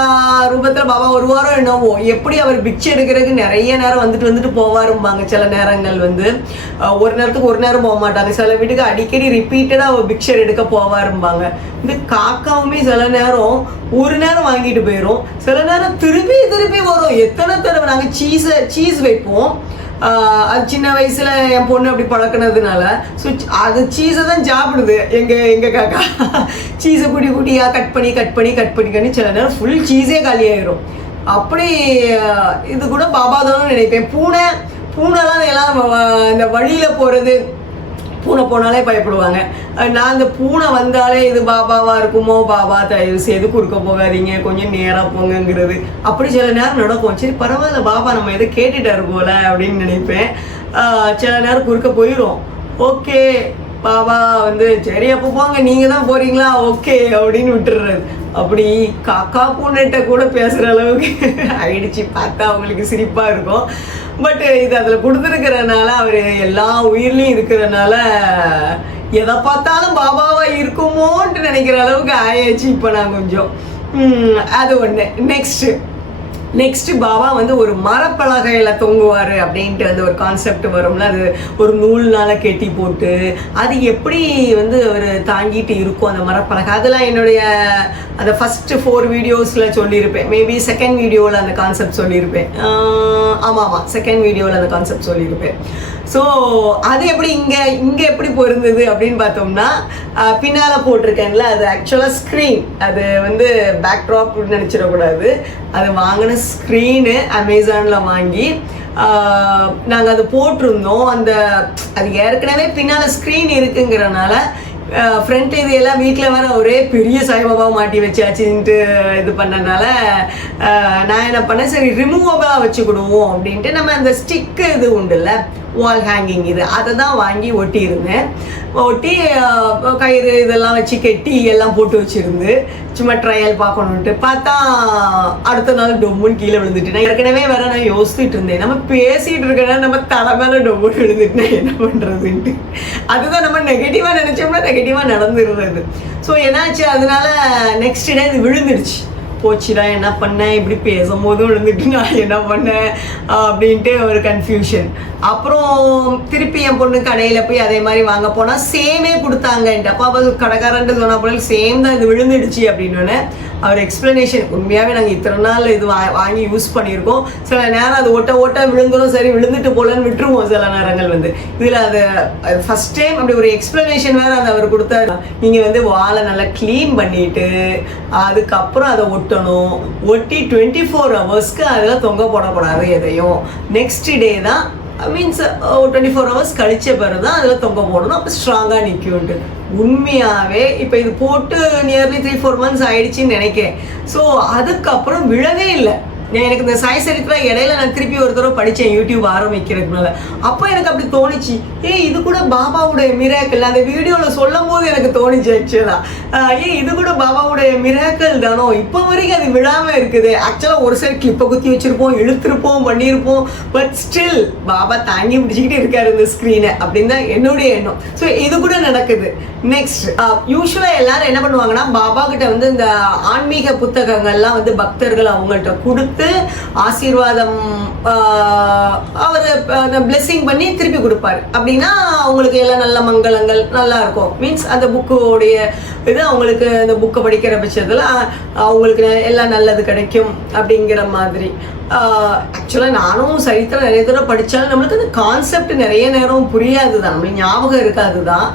ரூபத்தில் பாபா வருவாரோ என்னவோ. எப்படி அவர் பிக்சை எடுக்கிறதுக்கு நிறைய நேரம் வந்துட்டு போவாரும்பாங்க. சில நேரங்கள் வந்து ஒரு நேரத்துக்கு ஒரு நேரம் போக மாட்டாங்க. சில வீட்டுக்கு அடிக்கடி ரிப்பீட்டடாக அவர் பிக்சர் எடுக்க போவாரும்பாங்க. இந்த காக்காவுமே சில நேரம் ஒரு நேரம் வாங்கிட்டு போயிடும், சில நேரம் திருப்பி வரும். எத்தனை தடவை நாங்கள் சீஸ் வைப்போம். அது சின்ன வயசில் என் பொண்ணு அப்படி பழக்கினதுனால ஸோ அது சீஸை தான் சாப்பிடுது எங்கள் காக்கா. சீஸை குட்டியாக கட் பண்ணி சில நேரம் ஃபுல் சீஸே காலியாயிரும். அப்படி இது கூட பாபா தான் நினைப்பேன். பூனைலாம் எல்லாம் இந்த வழியில் போகிறது, பூனை போனாலே பயப்படுவாங்க. நான் அந்த பூனை வந்தாலே இது பாபாவாக இருக்குமோ, பாபா தயவு செய்து குறுக்க போகாதீங்க, கொஞ்சம் நேராக போங்கங்கிறது அப்படி சில நேரம் நடக்கும். சரி பரவாயில்ல, பாபா நம்ம எதை கேட்டுட்டாரு போல அப்படின்னு நினைப்பேன். சில நேரம் குறுக்க போயிடும். ஓகே பாபா வந்து சரி அப்போ போங்க, நீங்கள் தான் போகிறீங்களா, ஓகே அப்படின்னு விட்டுடுறது. அப்படி காக்கா பூனைட்ட கூட பேசுகிற அளவுக்கு ஆயிடுச்சு. பார்த்தா அவங்களுக்கு சிரிப்பாக இருக்கும். பட் இது அதில் கொடுத்துருக்கிறனால, அவர் எல்லா உயிர்லையும் இருக்கிறனால எதை பார்த்தாலும் பாபாவாக இருக்குமோன்ட்டு நினைக்கிற அளவுக்கு ஆயாச்சு இப்போ நான் கொஞ்சம். அது ஒன்று. நெக்ஸ்ட்டு பாபா வந்து ஒரு மரப்பலகையில் தொங்குவார் அப்படின்ட்டு வந்து ஒரு கான்செப்ட் வரும்ல. அது ஒரு நூல்னால கெட்டி போட்டு அது எப்படி வந்து அவர் தாங்கிட்டு இருக்கும் அந்த மரப்பலகை. அதெல்லாம் என்னுடைய அந்த ஃபஸ்ட்டு 4 வீடியோஸில் சொல்லியிருப்பேன். மேபி செகண்ட் வீடியோவில் அந்த கான்செப்ட் சொல்லியிருப்பேன். ஆமாம் செகண்ட் வீடியோவில் அந்த கான்செப்ட் சொல்லியிருப்பேன். ஸோ அது எப்படி இங்கே எப்படி பொருந்தது அப்படின்னு பார்த்தோம்னா, பின்னால் போட்டிருக்கேன்ல, அது ஆக்சுவலாக ஸ்க்ரீன். அது வந்து பேக்ட்ராப் நினச்சிடக்கூடாது. அது வாங்கின ஸ்க்ரீனு அமேசானில் வாங்கி நாங்கள் அது போட்டிருந்தோம். அது ஏற்கனவே பின்னால் ஸ்க்ரீன் இருக்குங்கிறனால ஃப்ரண்ட் இது எல்லாம் வீட்டில் வர ஒரே பெரிய சாய்பாபாவை மாட்டி வச்சாச்சுன்ட்டு இது பண்ணனால நான் என்ன பண்ணேன், சரி ரிமூவபிளாக வச்சுக்கிடுவோம் அப்படின்ட்டு நம்ம அந்த ஸ்டிக்கு இது உண்டுல்ல, வால் ஹேங்கிங், இது அதை தான் வாங்கி ஒட்டியிருந்தேன். ஒட்டி கயிறு இதெல்லாம் வச்சு கெட்டி எல்லாம் போட்டு வச்சுருந்து சும்மா ட்ரையல் பார்க்கணுன்ட்டு பார்த்தா அடுத்த நாள் டொம்முன்னு கீழே விழுந்துட்டு. நான் ஏற்கனவே வேற நான் யோசிச்சுட்டு இருந்தேன், நம்ம பேசிகிட்டு இருக்கேன்னா நம்ம தலை மேலே டொம்முன்னு விழுந்துட்டுனா என்ன பண்ணுறதுன்ட்டு. அதுதான் நம்ம நெகட்டிவாக நினச்சோம்னா நெகட்டிவாக நடந்துடுறது. ஸோ என்னாச்சு, அதனால நெக்ஸ்ட் டே இது விழுந்துடுச்சு. போச்சுடா என்ன பண்ணேன், இப்படி பேசும்போதும் விழுந்துட்டு நான் என்ன பண்ணேன் அப்படின்ட்டு ஒரு கன்ஃபியூஷன். அப்புறம் திருப்பி என் பொண்ணு கடையில் போய் அதே மாதிரி வாங்க போனால் சேமே கொடுத்தாங்கன்ட்டு. அப்போ அவள் கடைக்காரன்ட்டு சொன்ன போல சேம் தான், இது விழுந்துடுச்சு அப்படின்னு அவர் எக்ஸ்ப்ளனேஷன். உண்மையாகவே நாங்கள் இத்தனை நாள் இது வாங்கி யூஸ் பண்ணியிருக்கோம். சில நேரம் அது ஓட்ட விழுந்துடும், சரி விழுந்துட்டு போலன்னு விட்டுருவோம் சில நேரங்கள் வந்து. இதில் அது ஃபஸ்ட் டைம் அப்படி ஒரு எக்ஸ்ப்ளனேஷன் வேறு அந்த அவர் கொடுத்தாரு. நீங்கள் வந்து வாழை நல்லா க்ளீன் பண்ணிவிட்டு அதுக்கப்புறம் அதை ஒட்டணும். ஒட்டி 24 ஹவர்ஸ்க்கு அதில் தொங்க போடக்கூடாது எதையும். நெக்ஸ்ட் டே தான் மீன்ஸ் 24 ஹவர்ஸ் கழிச்ச பிறகு தான் அதில் தொங்க போடணும். அப்போ ஸ்ட்ராங்காக நிற்கும்ட்டு. உண்மையாகவே இப்போ இது போட்டு நியர்லி 3-4 மந்த்ஸ் ஆயிடுச்சின்னு நினைக்கிறேன். ஸோ அதுக்கப்புறம் விழவே இல்லை. எனக்கு இந்த சாய் சரித்திரா இடையில நான் திருப்பி ஒரு தடவை படித்தேன் யூடியூப் ஆரம்பிக்கிறதுனால. அப்போ எனக்கு அப்படி தோணுச்சு, இது கூட பாபாவுடைய மிராக்கிள். அந்த வீடியோவில் சொல்லும் போது எனக்கு தோணுச்சு ஆக்சுவலாக, இது கூட பாபாவுடைய மிராக்கிள் தானோ, இப்போ வரைக்கும் அது விழாமல் இருக்குது. ஆக்சுவலாக ஒரு சைடு கிளிப்பை குத்தி வச்சிருப்போம், இழுத்திருப்போம், பண்ணியிருப்போம், பட் ஸ்டில் பாபா தாங்கி பிடிச்சிக்கிட்டு இருக்காரு இந்த ஸ்க்ரீனை அப்படின்னு தான் என்னுடைய எண்ணம். ஸோ இது கூட நடக்குது. நெக்ஸ்ட், யூஸ்வலாக எல்லாரும் என்ன பண்ணுவாங்கன்னா, பாபா கிட்ட வந்து இந்த ஆன்மீக புத்தகங்கள்லாம் வந்து பக்தர்கள் அவங்கள்ட்ட கொடுத்து ஆசீர்வாதம் அவர் பிளெஸிங் பண்ணி திருப்பி கொடுப்பாரு. அப்படின்னா அவங்களுக்கு எல்லாம் நல்ல மங்களங்கள் நல்லா இருக்கும். மீன்ஸ் அந்த புக்கோடைய இது அவங்களுக்கு அந்த புக்கை படிக்கிற பட்சத்தில் அவங்களுக்கு எல்லாம் நல்லது கிடைக்கும் அப்படிங்கிற மாதிரி. ஆக்சுவலாக நானும் சரித்திரம் நிறைய தடவை படித்தாலும் நம்மளுக்கு அந்த கான்செப்ட் நிறைய நேரம் புரியாது தான், நம்மளுக்கு ஞாபகம் இருக்காது தான்.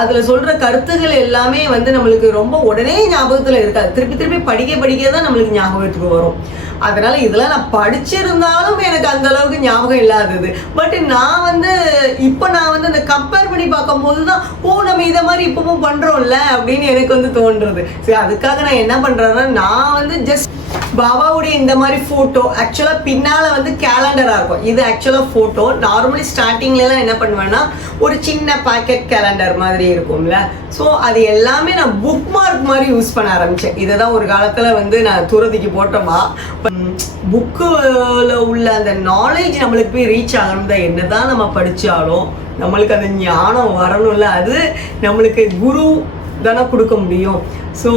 அதில் சொல்கிற கருத்துகள் எல்லாமே வந்து நம்மளுக்கு ரொம்ப உடனே ஞாபகத்தில் இருக்காது. திருப்பி திருப்பி படிக்க தான் நம்மளுக்கு ஞாபகத்துக்கு வரும். அதனால இதெல்லாம் நான் படிச்சிருந்தாலும் எனக்கு அந்த அளவுக்கு ஞாபகம் இல்லாதது. பட் நான் வந்து அந்த கம்பேர் பண்ணி பார்க்கும்போது தான், நம்ம இதை மாதிரி இப்பவும் பண்றோம்ல அப்படின்னு எனக்கு வந்து தோன்றுறது. சரி, அதுக்காக நான் என்ன பண்றேன்னா, நான் வந்து ஜஸ்ட் பாபாவுடைய இந்த மாதிரி ஃபோட்டோ, ஆக்சுவலாக பின்னால் வந்து கேலண்டராக இருக்கும். இது ஆக்சுவலாக ஃபோட்டோ. நார்மலி ஸ்டார்டிங்லலாம் என்ன பண்ணுவேன்னா, ஒரு சின்ன பாக்கெட் கேலண்டர் மாதிரி இருக்கும்ல, ஸோ அது எல்லாமே நான் புக் மார்க் மாதிரி யூஸ் பண்ண ஆரம்பித்தேன். இதை தான் ஒரு காலத்தில் வந்து நான் தூரத்துக்கு போட்டோமா, புக்கில் உள்ள அந்த நாலேஜ் நம்மளுக்கு போய் ரீச் ஆகணும் தான். என்ன தான் நம்ம படித்தாலும் நம்மளுக்கு அந்த ஞானம் வரணும்ல, அது நம்மளுக்கு குரு தானே கொடுக்க முடியும். ஸோ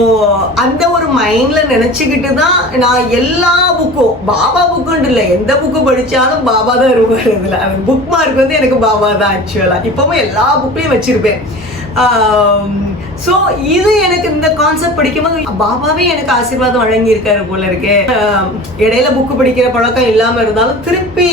அந்த ஒரு மைண்டில் நினச்சிக்கிட்டு தான் நான் எல்லா புக்கும், பாபா புக்குன்ட்டு இல்லை, எந்த புக்கு படித்தாலும் பாபா தான் இருப்பார். இதில் அந்த புக் மார்க் வந்து எனக்கு பாபா தான் ஆக்சுவலாக. இப்போவும் எல்லா புக்லேயும் வச்சுருப்பேன். ஸோ இது எனக்கு இந்த கான்செப்ட் படிக்கும்போது பாபாவே எனக்கு ஆசீர்வாதம் வழங்கியிருக்காரு போல இருக்கு. இடையில புக்கு படிக்கிற பழக்கம் இல்லாமல் இருந்தாலும் திருப்பி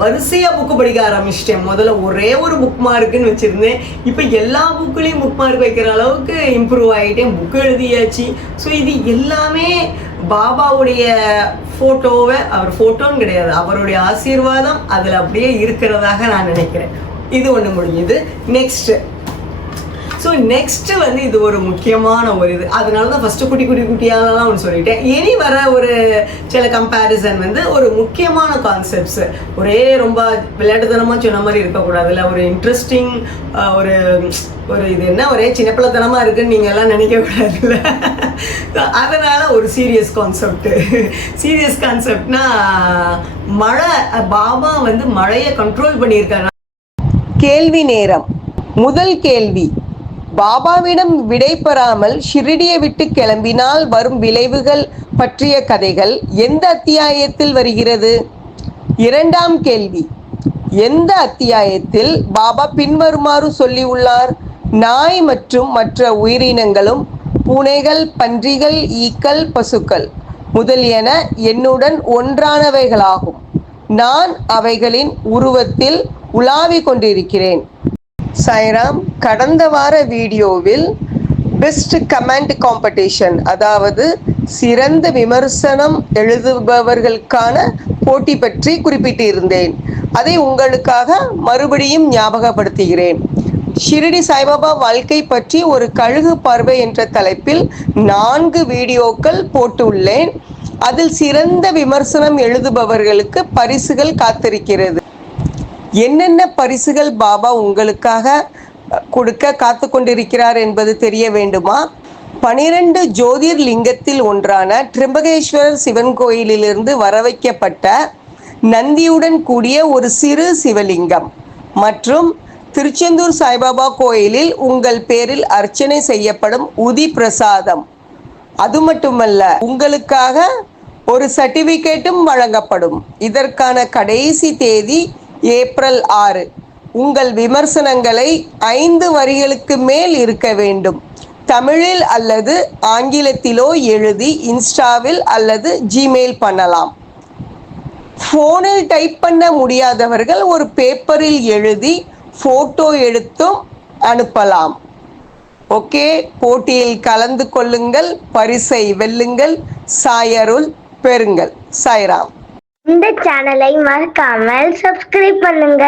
வரிசையாக புக்கு படிக்க ஆரம்பிச்சிட்டேன். முதல்ல ஒரே ஒரு புக் மார்க்குன்னு வச்சுருந்தேன், இப்போ எல்லா புக்குலேயும் புக் மார்க் வைக்கிற அளவுக்கு இம்ப்ரூவ் ஆகிட்டேன். புக்கு எழுதியாச்சு. ஸோ இது எல்லாமே பாபாவுடைய ஃபோட்டோவை, அவர் ஃபோட்டோன்னு கிடையாது, அவருடைய ஆசீர்வாதம் அதில் அப்படியே இருக்கிறதாக நான் நினைக்கிறேன். இது ஒன்று முடியுது. நெக்ஸ்ட்டு வந்து இது ஒரு முக்கியமான ஒரு இது. அதனால தான் ஃபஸ்ட்டு குட்டியானலாம் ஒன்று சொல்லிட்டேன். இனி வர ஒரு சில கம்பேரிசன் வந்து ஒரு முக்கியமான கான்செப்ட்ஸ், ஒரே ரொம்ப விளையாட்டுத்தனமாக சொன்ன மாதிரி இருக்கக்கூடாது, இல்லை ஒரு இன்ட்ரெஸ்டிங் ஒரு இது என்ன ஒரே சின்னப்பிள்ளத்தனமாக இருக்குன்னு நீங்கள் எல்லாம் நினைக்கக்கூடாதுல்ல. அதனால் ஒரு சீரியஸ் கான்செப்ட்னா, மழை, பாபா வந்து மழையை கண்ட்ரோல் பண்ணியிருக்காரு. கேள்வி நேரம். முதல் கேள்வி, பாபாவிடம் விடை பெறாமல் ஷிரடியை விட்டு கிளம்பினால் வரும் விளைவுகள் பற்றிய கதைகள் எந்த அத்தியாயத்தில் வருகிறது? இரண்டாம் கேள்வி, எந்த அத்தியாயத்தில் பாபா பின்வருமாறு சொல்லியுள்ளார்? நாய் மற்றும் மற்ற உயிரினங்களும் பூனைகள், பன்றிகள், ஈக்கள், பசுக்கள் முதலியன என்னுடன் ஒன்றானவைகளாகும். நான் அவைகளின் உருவத்தில் உலாவிக் கொண்டிருக்கிறேன். சாய்ராம், கடந்த வார வீடியோவில் பெஸ்ட் கமெண்ட் காம்படிஷன், அதாவது சிறந்த விமர்சனம் எழுதுபவர்களுக்கான போட்டி பற்றி குறிப்பிட்டிருந்தேன். அதை உங்களுக்காக மறுபடியும் ஞாபகப்படுத்துகிறேன். ஷிரடி சாய்பாபா வாழ்க்கை பற்றி ஒரு கழுகு பார்வை என்ற தலைப்பில் 4 வீடியோக்கள் போட்டுள்ளேன். அதில் சிறந்த விமர்சனம் எழுதுபவர்களுக்கு பரிசுகள் காத்திருக்கிறது. என்னென்ன பரிசுகள் பாபா உங்களுக்காக கொடுக்க காத்து கொண்டிருக்கிறார் என்பது தெரிய வேண்டுமா? 12 ஜோதிர்லிங்கத்தில் ஒன்றான திரிம்பகேஸ்வரர் சிவன் கோயிலிலிருந்து வரவைக்கப்பட்ட நந்தியுடன் கூடிய ஒரு சிறு சிவலிங்கம் மற்றும் திருச்செந்தூர் சாய்பாபா கோயிலில் உங்கள் பேரில் அர்ச்சனை செய்யப்படும் உதி பிரசாதம். அது மட்டுமல்ல, உங்களுக்காக ஒரு சர்டிபிகேட்டும் வழங்கப்படும். இதற்கான கடைசி தேதி ஏப்ரல் 6. உங்கள் விமர்சனங்களை 5 வரிகளுக்கு மேல் இருக்க வேண்டும். தமிழில் அல்லது ஆங்கிலத்திலோ எழுதி இன்ஸ்டாவில் அல்லது ஜிமெயில் பண்ணலாம். ஃபோனில் டைப் பண்ண முடியாதவர்கள் ஒரு பேப்பரில் எழுதி ஃபோட்டோ எடுத்தும் அனுப்பலாம். ஓகே, போட்டியில் கலந்து கொள்ளுங்கள், பரிசை வெல்லுங்கள், சாயருள் பெறுங்கள். சாய்ராம். இந்த சேனலை மறக்காமல் சப்ஸ்கிரைப் பண்ணுங்க.